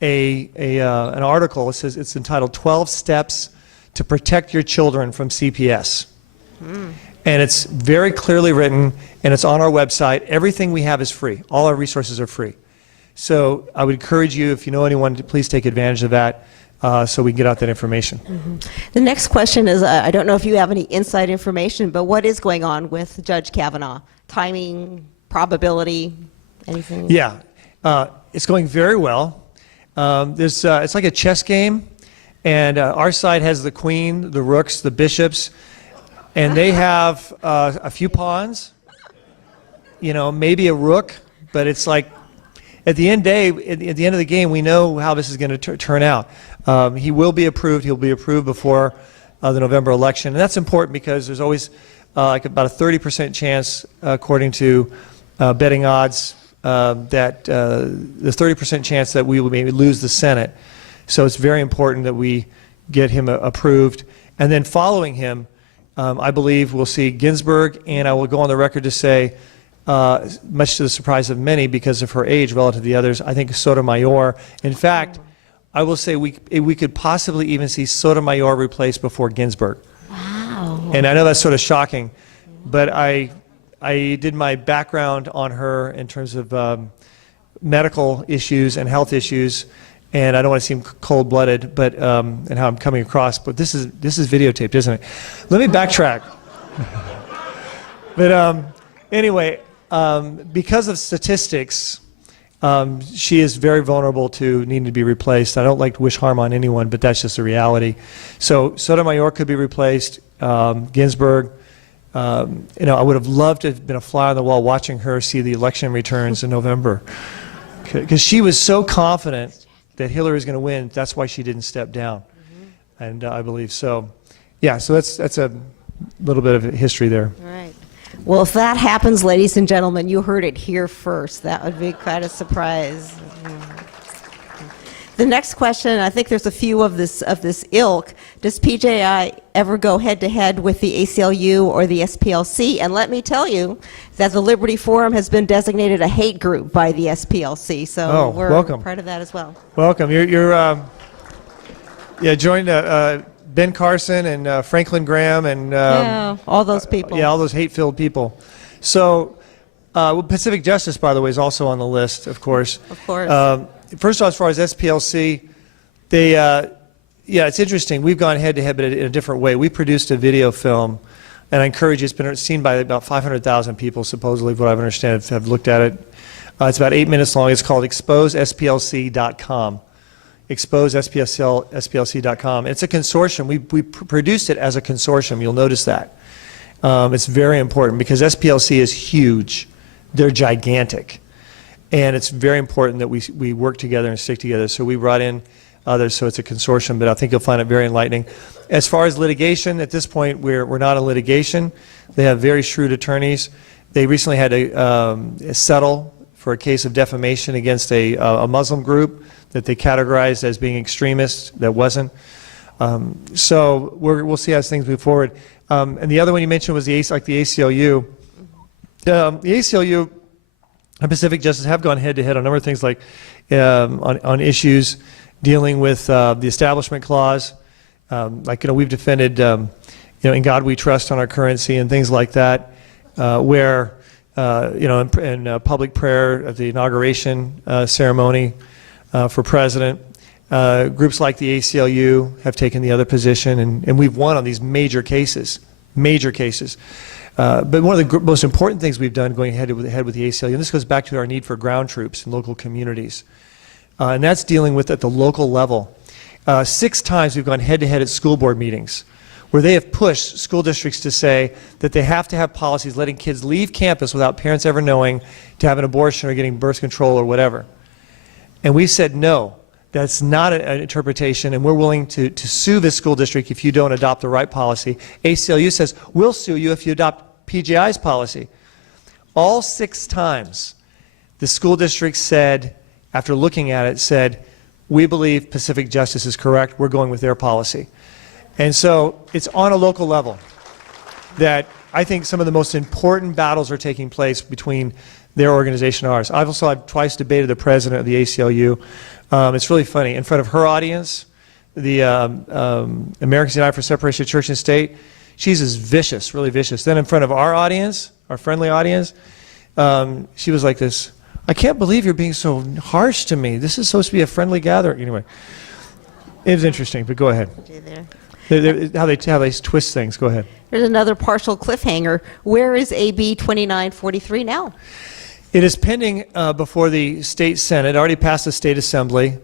an article. It's entitled 12 Steps to Protect Your Children from CPS. And it's very clearly written, and it's on our website. Everything we have is free. All our resources are free. So I would encourage you, if you know anyone, to please take advantage of that so we can get out that information. The next question is, I don't know if you have any inside information, but what is going on with Judge Kavanaugh? Timing, probability, anything? Yeah, it's going very well. It's like a chess game, and our side has the queen, the rooks, the bishops, and they have a few pawns, maybe a rook, but it's like at the end of the game, we know how this is going to turn out. He will be approved. He'll be approved before the November election, and that's important because there's always like about a 30% chance, according to betting odds, that the 30% chance that we will maybe lose the Senate. So it's very important that we get him approved. And then following him, I believe we'll see Ginsburg, and I will go on the record to say, much to the surprise of many because of her age relative to the others, I think Sotomayor. In fact, I will say we could possibly even see Sotomayor replaced before Ginsburg. Wow. And I know that's sort of shocking, but I did my background on her in terms of medical issues and health issues, and I don't want to seem cold-blooded, but and how I'm coming across. But this is videotaped, isn't it? Let me backtrack. But anyway, because of statistics, she is very vulnerable to needing to be replaced. I don't like to wish harm on anyone, but that's just the reality. So Sotomayor could be replaced. Ginsburg. I would have loved to have been a fly on the wall watching her see the election returns in November, because she was so confident that Hillary was going to win. That's why she didn't step down, and I believe so. Yeah, so that's a little bit of history there. All right. Well, if that happens, ladies and gentlemen, you heard it here first. That would be quite a surprise. The next question, I think there's a few of this ilk. Does PJI ever go head-to-head with the ACLU or the SPLC? And let me tell you that the Liberty Forum has been designated a hate group by the SPLC, so we're welcome. part of that as well. Welcome. You're joined Ben Carson and Franklin Graham and Yeah, all those people. Yeah, all those hate-filled people. So Pacific Justice, by the way, is also on the list, of course. Of course. First of all, as far as SPLC, it's interesting. We've gone head-to-head, but in a different way. We produced a video film, and I encourage you, it's been seen by about 500,000 people, supposedly, what I understand, have looked at it. It's about 8 minutes long. It's called exposeSPLC.com. exposeSPLC.com. It's a consortium. We produced it as a consortium. You'll notice that. It's very important because SPLC is huge. They're gigantic. And it's very important that we work together and stick together. So we brought in others, so it's a consortium, but I think you'll find it very enlightening. As far as litigation, at this point, we're not in litigation. They have very shrewd attorneys. They recently had to settle for a case of defamation against a Muslim group that they categorized as being extremist that wasn't. So we'll see as things move forward. And the other one you mentioned was the ACLU. The ACLU and Pacific Justice have gone head-to-head on a number of things, like on issues dealing with the Establishment Clause. We've defended, In God We Trust on our currency and things like that, where, in public prayer at the inauguration ceremony for president, groups like the ACLU have taken the other position, and we've won on these major cases. But one of the most important things we've done going head with the ACLU, and this goes back to our need for ground troops in local communities, and that's dealing with at the local level. 6 times we've gone head-to-head at school board meetings where they have pushed school districts to say that they have to have policies letting kids leave campus without parents ever knowing to have an abortion or getting birth control or whatever. And we said no. That's not an interpretation, and we're willing to sue this school district if you don't adopt the right policy. ACLU says, we'll sue you if you adopt PGI's policy. All 6 times, the school district said, after looking at it, said, we believe Pacific Justice is correct. We're going with their policy. And so it's on a local level that I think some of the most important battles are taking place between their organization and ours. I've twice debated the president of the ACLU. It's really funny. In front of her audience, the Americans United for Separation of Church and State, she's as vicious, really vicious. Then in front of our audience, our friendly audience, she was like this, I can't believe you're being so harsh to me. This is supposed to be a friendly gathering. Anyway, it was interesting, but go ahead. How they twist things. Go ahead. There's another partial cliffhanger. Where is AB 2943 now? It is pending before the state senate. It already passed the state assembly.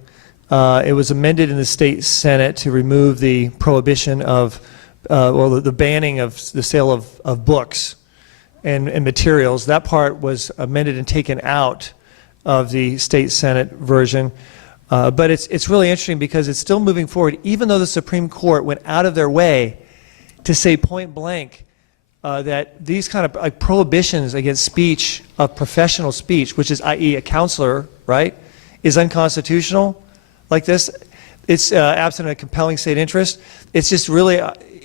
It was amended in the state senate to remove the prohibition of, the banning of the sale of books and materials. That part was amended and taken out of the state senate version. But it's really interesting because it's still moving forward, even though the Supreme Court went out of their way to say point blank that these kind of like prohibitions against speech, of professional speech, which is i.e. a counselor, right, is unconstitutional like this. It's absent a compelling state interest. It's just really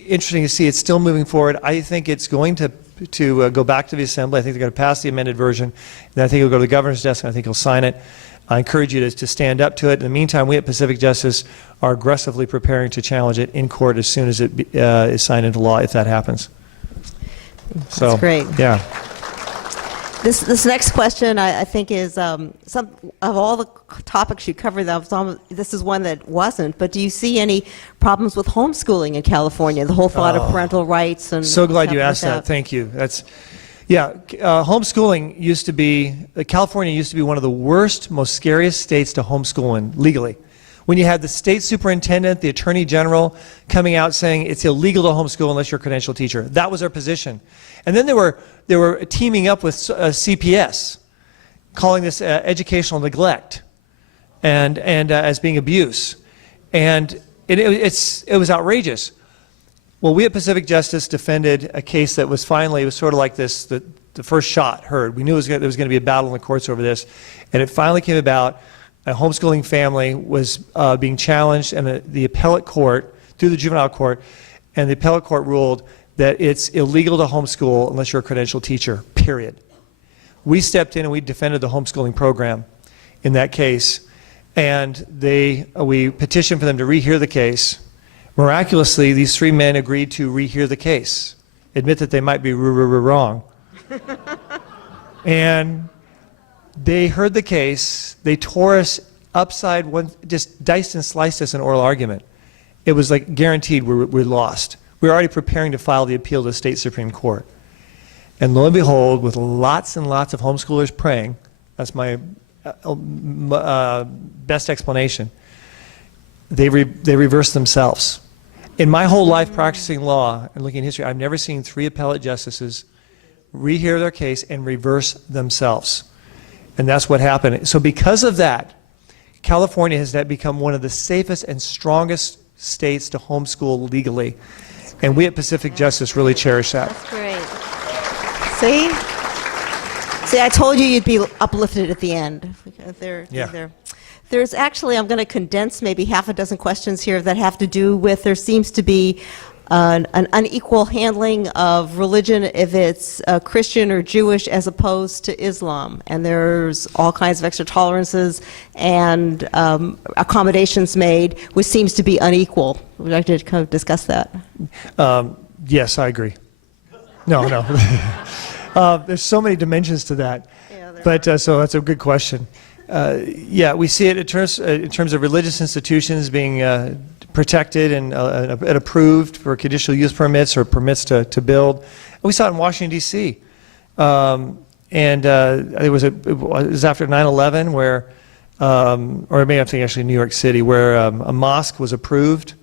interesting to see it's still moving forward. I think it's going to go back to the Assembly. I think they're going to pass the amended version. And I think it'll go to the governor's desk, and I think he'll sign it. I encourage you to stand up to it. In the meantime, we at Pacific Justice are aggressively preparing to challenge it in court as soon as it is signed into law, if that happens. That's great. Yeah. This next question, I think, is some of all the topics you covered. This is one that wasn't. But do you see any problems with homeschooling in California? The whole thought of parental rights and so glad you asked that. Thank you. Homeschooling used to be California used to be one of the worst, most scariest states to homeschool in legally. When you had the state superintendent, the attorney general coming out saying it's illegal to homeschool unless you're a credentialed teacher. That was their position. And then they were teaming up with CPS, calling this educational neglect and as being abuse. And it was outrageous. Well, we at Pacific Justice defended a case that was finally, it was sort of like this, the first shot heard. We knew there was going to be a battle in the courts over this. And it finally came about. A homeschooling family was being challenged, and the appellate court, through the juvenile court, and the appellate court ruled that it's illegal to homeschool unless you're a credentialed teacher, period. We stepped in and we defended the homeschooling program in that case, and we petitioned for them to rehear the case. Miraculously, these three men agreed to rehear the case, admit that they might be wrong. And they heard the case, they tore us upside one, just diced and sliced us in oral argument. It was like guaranteed we lost. We were already preparing to file the appeal to the state Supreme Court. And lo and behold, with lots and lots of homeschoolers praying, that's my best explanation, they reversed themselves. In my whole life practicing law and looking at history, I've never seen three appellate justices rehear their case and reverse themselves. And that's what happened. So because of that, California has now become one of the safest and strongest states to homeschool legally. And we at Pacific Justice really cherish that. That's great. See, I told you you'd be uplifted at the end. There's actually, I'm going to condense maybe half a dozen questions here that have to do with, there seems to be an unequal handling of religion if it's Christian or Jewish as opposed to Islam. And there's all kinds of extra tolerances and accommodations made, which seems to be unequal. Would you like to kind of discuss that? Yes, I agree. No. There's so many dimensions to that. Yeah, so that's a good question. We see it in terms of religious institutions being protected and approved for conditional use permits or permits to build. We saw it in Washington, D.C. It was after 9/11 where, or maybe I'm thinking actually New York City, where a mosque was approved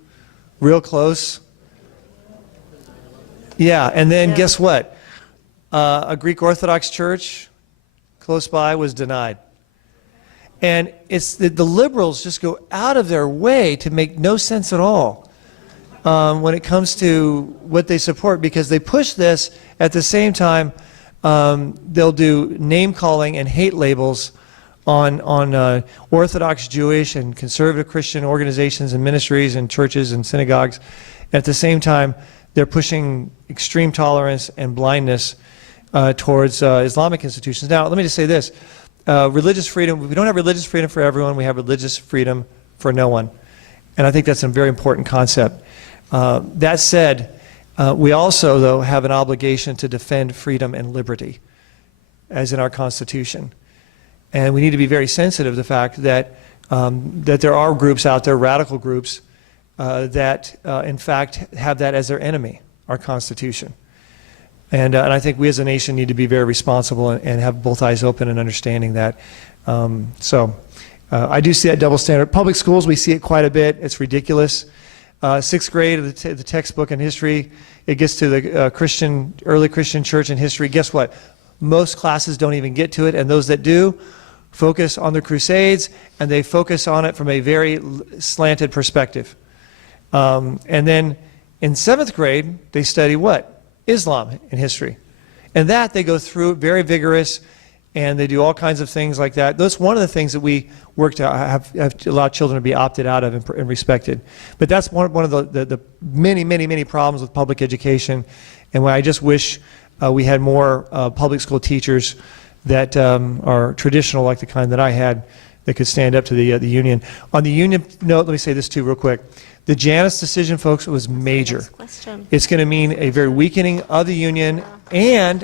real close. Yeah, and then guess what? A Greek Orthodox church close by was denied. And it's the liberals just go out of their way to make no sense at all when it comes to what they support, because they push this at the same time. They'll do name calling and hate labels on Orthodox Jewish and conservative Christian organizations and ministries and churches and synagogues. At the same time, they're pushing extreme tolerance and blindness towards Islamic institutions. Now, let me just say this. Religious freedom, we don't have religious freedom for everyone, we have religious freedom for no one. And I think that's a very important concept. That said, we also, though, have an obligation to defend freedom and liberty, as in our Constitution. And we need to be very sensitive to the fact that, that there are groups out there, radical groups, that in fact have that as their enemy, our Constitution. And I think we as a nation need to be very responsible and have both eyes open and understanding that. I do see that double standard. Public schools, we see it quite a bit. It's ridiculous. Sixth grade of the textbook in history, it gets to the early Christian church and history. Guess what? Most classes don't even get to it, and those that do focus on the Crusades, and they focus on it from a very slanted perspective. And then in seventh grade, they study what? Islam in history. And that they go through very vigorous, and they do all kinds of things like that. That's one of the things that we work to have allowed children to be opted out of and respected. But that's one of the many, many, many problems with public education, and why I just wish we had more public school teachers that are traditional, like the kind that I had, that could stand up to the union. On the union note, let me say this too real quick. The Janus decision, folks, was major. It's going to mean a very weakening of the union and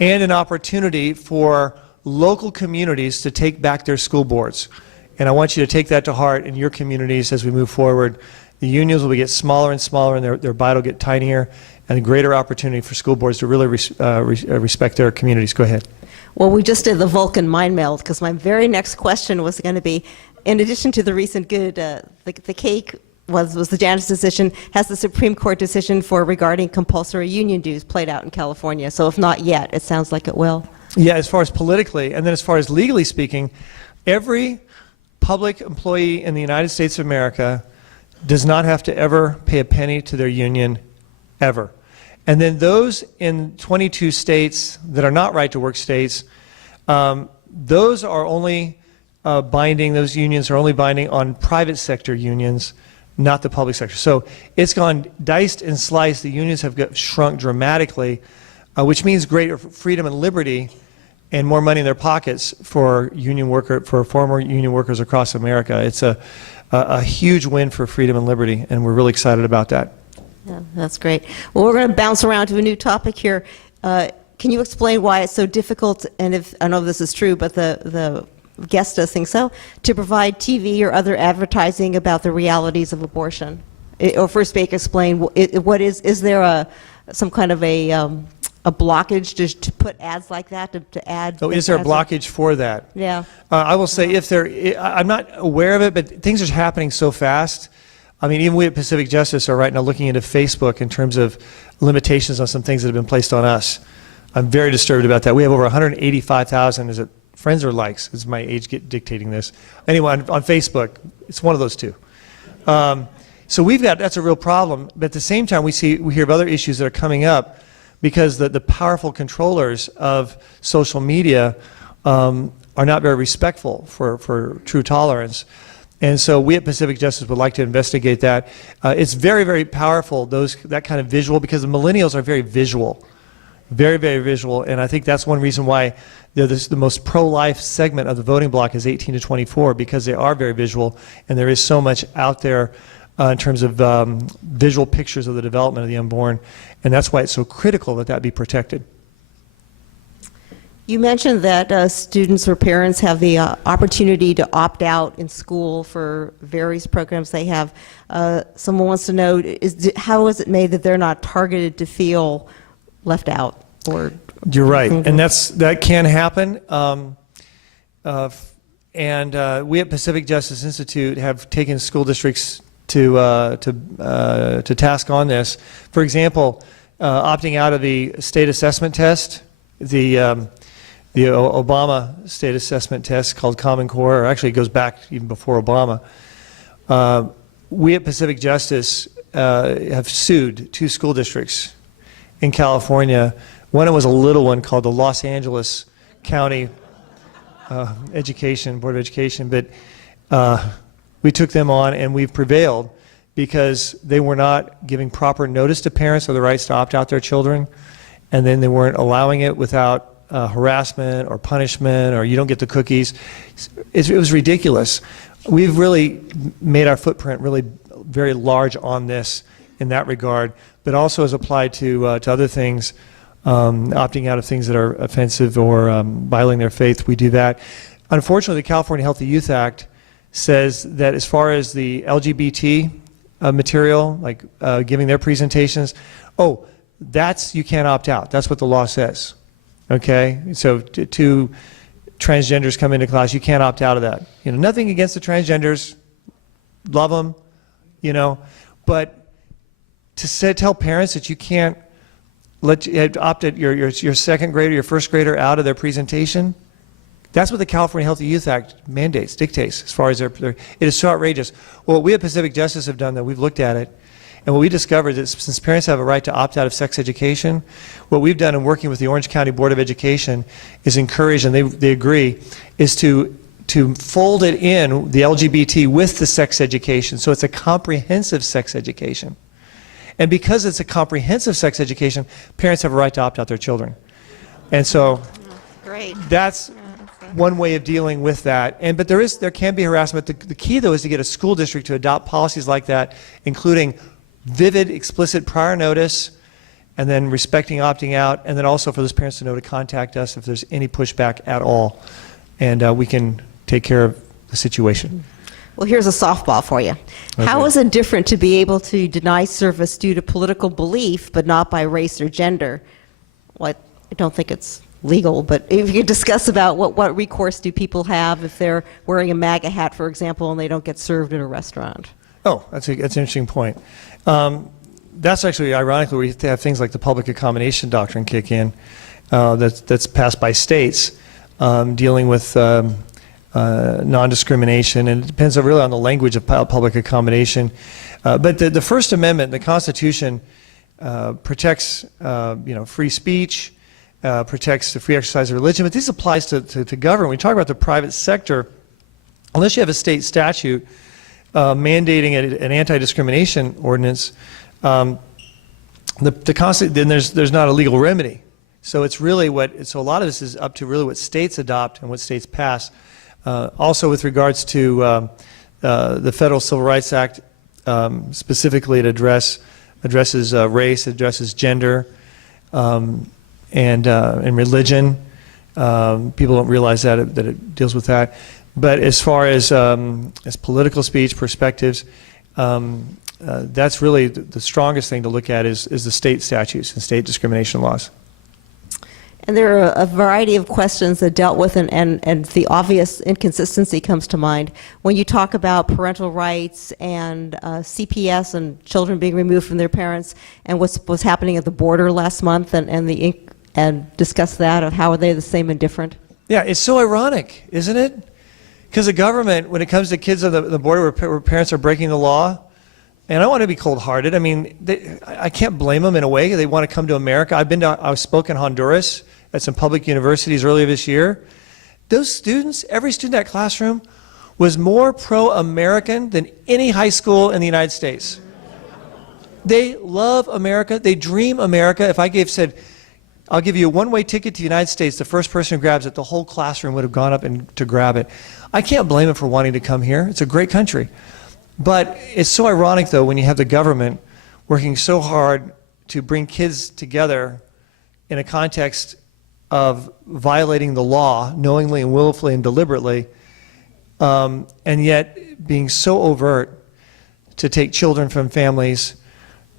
an opportunity for local communities to take back their school boards. And I want you to take that to heart in your communities as we move forward. The unions will get smaller and smaller, and their bite will get tinier, and a greater opportunity for school boards to really respect their communities. Go ahead. Well, we just did the Vulcan mind meld, because my very next question was going to be, in addition to the recent good, the cake was the Janus decision. Has the Supreme Court decision regarding compulsory union dues played out in California? So if not yet, it sounds like it will. Yeah, as far as politically, and then as far as legally speaking, every public employee in the United States of America does not have to ever pay a penny to their union, ever. And then those in 22 states that are not right-to-work states, those are only binding, those unions are only binding on private sector unions, not the public sector. So it's gone diced and sliced. The unions have shrunk dramatically, which means greater freedom and liberty and more money in their pockets for former union workers across America. It's a huge win for freedom and liberty, and we're really excited about that. Yeah, that's great. Well, we're going to bounce around to a new topic here. Can you explain why it's so difficult, and if I know this is true, but the guest does think so, to provide TV or other advertising about the realities of abortion? Or first, explain what is there some kind of a blockage to put ads like that to add? Oh, is there a blockage for that? Yeah. I will say I'm not aware of it, but things are happening so fast. I mean, even we at Pacific Justice are right now looking into Facebook in terms of limitations on some things that have been placed on us. I'm very disturbed about that. We have over 185,000, is it friends or likes? Is my age dictating this? Anyway, on Facebook, it's one of those two. So that's a real problem. But at the same time, we hear of other issues that are coming up because the powerful controllers of social media are not very respectful for true tolerance. And so we at Pacific Justice would like to investigate that. It's very, very powerful, that kind of visual, because the millennials are very visual. Very, very visual, and I think that's one reason why the most pro-life segment of the voting bloc is 18 to 24, because they are very visual, and there is so much out there in terms of visual pictures of the development of the unborn, and that's why it's so critical that be protected. You mentioned that students or parents have the opportunity to opt out in school for various programs they have. Someone wants to know, how is it made that they're not targeted to feel left out? Or you're right, and that can happen. We at Pacific Justice Institute have taken school districts to task on this. For example, opting out of the state assessment test, the Obama state assessment test called Common Core, or actually it goes back even before Obama. We at Pacific Justice have sued 2 school districts in California. One was a little one called the Los Angeles County Education, Board of Education, but we took them on and we've prevailed because they were not giving proper notice to parents of the rights to opt out their children, and then they weren't allowing it without harassment or punishment, or you don't get the cookies. It was ridiculous. We've really made our footprint really very large on this in that regard, but also as applied to other things, opting out of things that are offensive or violating their faith. We do that. Unfortunately, the California Healthy Youth Act says that as far as the LGBT material, like giving their presentations, that's, you can't opt out. That's what the law says. Okay, so two transgenders come into class, you can't opt out of that. You know, nothing against the transgenders, love them, you know, but to tell parents that you can't opt your second grader, your first grader out of their presentation, that's what the California Healthy Youth Act mandates, dictates, as far as it is so outrageous. Well, what we at Pacific Justice have done, though, we've looked at it, and what we discovered is since parents have a right to opt out of sex education, what we've done in working with the Orange County Board of Education is encourage, and they agree, is to fold it in, the LGBT, with the sex education. So it's a comprehensive sex education. And because it's a comprehensive sex education, parents have a right to opt out their children. And so Great. that's one way of dealing with that. But there can be harassment. The key, though, is to get a school district to adopt policies like that, including vivid, explicit prior notice, and then respecting opting out, and then also for those parents to know to contact us if there's any pushback at all, and we can take care of the situation. Well, here's a softball for you. Okay. How is it different to be able to deny service due to political belief, but not by race or gender? Well, I don't think it's legal, but if you could discuss about what recourse do people have if they're wearing a MAGA hat, for example, and they don't get served at a restaurant? Oh, that's an interesting point. That's actually, ironically, where you have things like the public accommodation doctrine kick in, that's passed by states, dealing with non-discrimination, and it depends really on the language of public accommodation. But the First Amendment, the Constitution, protects free speech, protects the free exercise of religion, but this applies to government. When we talk about the private sector, unless you have a state statute mandating an anti-discrimination ordinance, then there's not a legal remedy. So it's really so a lot of this is up to really what states adopt and what states pass. Also with regards to the Federal Civil Rights Act, specifically it addresses race, addresses gender, and religion. People don't realize that it deals with that. But as far as political speech perspectives, that's really the strongest thing to look at is the state statutes and state discrimination laws. And there are a variety of questions that dealt with, and the obvious inconsistency comes to mind. When you talk about parental rights and CPS and children being removed from their parents, and what's happening at the border last month, and discuss that, of how are they the same and different? Yeah, it's so ironic, isn't it? Because the government, when it comes to kids on the border where parents are breaking the law, and I want to be cold-hearted. I mean, I can't blame them in a way. They want to come to America. I spoke in Honduras at some public universities earlier this year. Those students, every student in that classroom was more pro-American than any high school in the United States. They love America. They dream America. If I said, I'll give you a one-way ticket to the United States, the first person who grabs it, the whole classroom would have gone up to grab it. I can't blame them for wanting to come here. It's a great country. But it's so ironic, though, when you have the government working so hard to bring kids together in a context of violating the law knowingly and willfully and deliberately, and yet being so overt to take children from families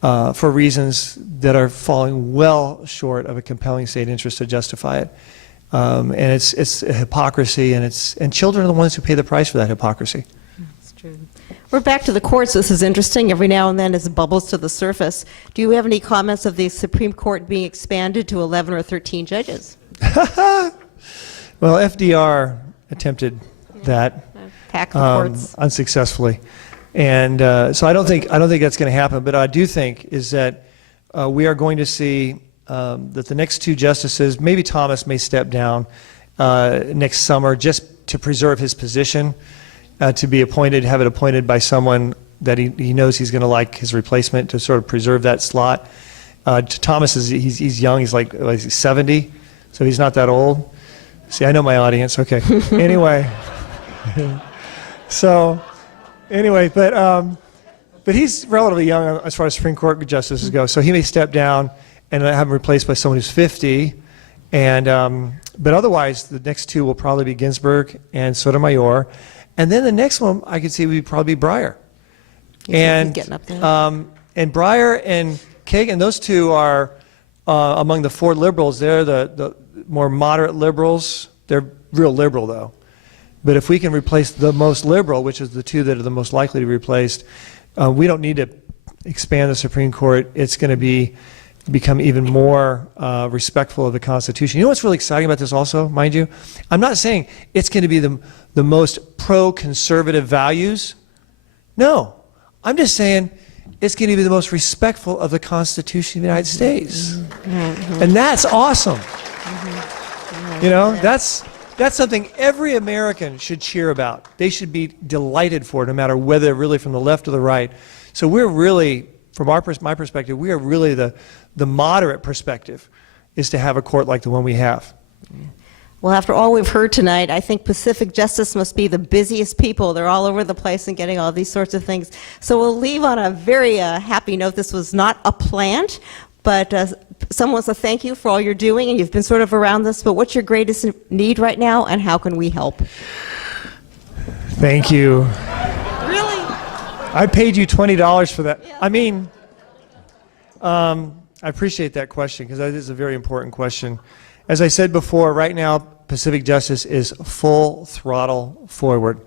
for reasons that are falling well short of a compelling state interest to justify it. And it's a hypocrisy, and children are the ones who pay the price for that hypocrisy. That's true. We're back to the courts. This is interesting. Every now and then it bubbles to the surface. Do you have any comments of the Supreme Court being expanded to 11 or 13 judges? Well, FDR attempted that Pack the courts. unsuccessfully, and so I don't think that's going to happen. But I do think is that we are going to see that the next two justices, maybe Thomas may step down, next summer, just to preserve his position, to be appointed, have it appointed by someone that he knows he's going to like his replacement, to sort of preserve that slot. Thomas he's young, he's like 70, so he's not that old. See, I know my audience. Okay. Anyway, but he's relatively young as far as Supreme Court justices go, so he may step down and have him replaced by someone who's 50. And but otherwise, the next two will probably be Ginsburg and Sotomayor, and then the next one I could see would probably be Breyer. And getting up there. And Breyer and Kagan, those two are among the four liberals. They're the more moderate liberals. They're real liberal, though. But if we can replace the most liberal, which is the two that are the most likely to be replaced, we don't need to expand the Supreme Court. It's going to become even more respectful of the Constitution. You know what's really exciting about this also, mind you? I'm not saying it's going to be the most pro-conservative values. No. I'm just saying it's going to be the most respectful of the Constitution of the United States. Mm-hmm. And that's awesome. Mm-hmm. You know, that's something every American should cheer about. They should be delighted for it, no matter whether they're really from the left or the right. So we're really, from my perspective, we are really the moderate perspective is to have a court like the one we have. Well, after all we've heard tonight, I think Pacific Justice must be the busiest people. They're all over the place and getting all these sorts of things. So we'll leave on a very happy note. This was not a plant, but someone wants to thank you for all you're doing, and you've been sort of around this, but what's your greatest need right now, and how can we help? Thank you. Really? I paid you $20 for that. Yeah. I mean, I appreciate that question, because that is a very important question. As I said before, right now, Pacific Justice is full throttle forward.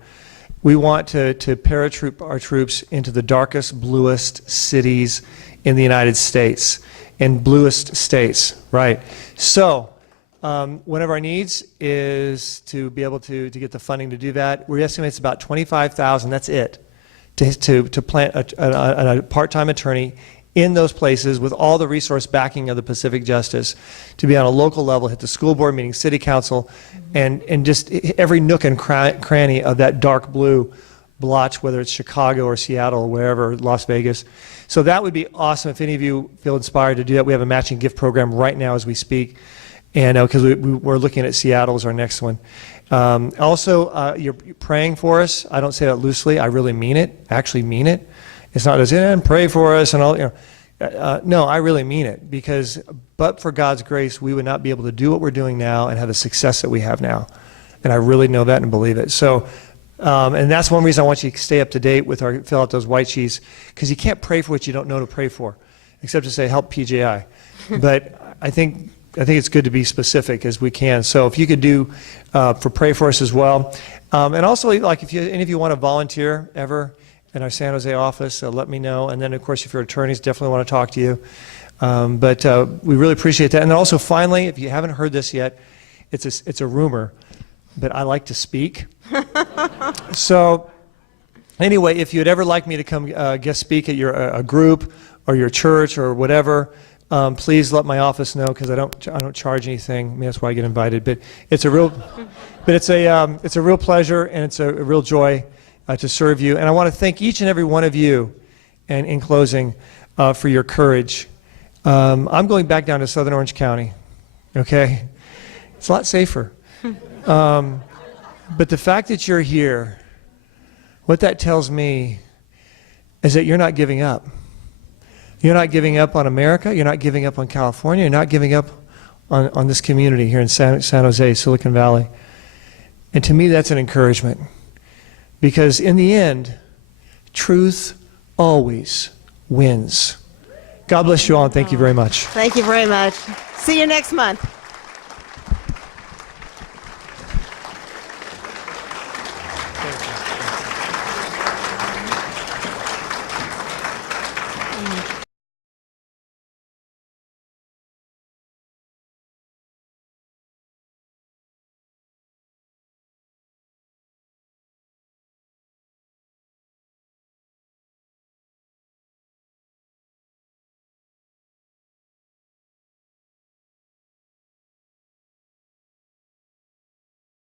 We want to paratroop our troops into the darkest, bluest cities in the United States, and bluest states, right? So, one of our needs is to be able to get the funding to do that. We estimate it's about $25,000, that's it, to plant a part-time attorney in those places with all the resource backing of the Pacific Justice, to be on a local level, hit the school board meeting, city council, and just every nook and cranny of that dark blue blotch, whether it's Chicago or Seattle or wherever, Las Vegas. So that would be awesome if any of you feel inspired to do that. We have a matching gift program right now as we speak, and because we're looking at Seattle as our next one. Also, you're praying for us. I don't say that loosely. I really mean it. Actually mean it. It's not just, and pray for us and all, you know. No, I really mean it, because but for God's grace, we would not be able to do what we're doing now and have the success that we have now. And I really know that and believe it. So, and that's one reason I want you to stay up to date with fill out those white sheets, because you can't pray for what you don't know to pray for, except to say, help PJI. But I think it's good to be specific as we can. So if you could do, pray for us as well. And also, like, if any of you want to volunteer ever, in our San Jose office, let me know. And then, of course, if you're attorneys, definitely want to talk to you. But we really appreciate that. And then also, finally, if you haven't heard this yet, it's a rumor, but I like to speak. So anyway, if you'd ever like me to come guest speak at a group or your church or whatever, please let my office know, because I don't charge anything. I mean, that's why I get invited. But it's a real pleasure, and it's a real joy to serve you. And I want to thank each and every one of you, and in closing, for your courage. I'm going back down to Southern Orange County, okay? It's a lot safer. But the fact that you're here, what that tells me is that you're not giving up. You're not giving up on America. You're not giving up on California. You're not giving up on this community here in San Jose, Silicon Valley. And to me, that's an encouragement. Because in the end, truth always wins. God bless you all, and thank you very much. Thank you very much. See you next month.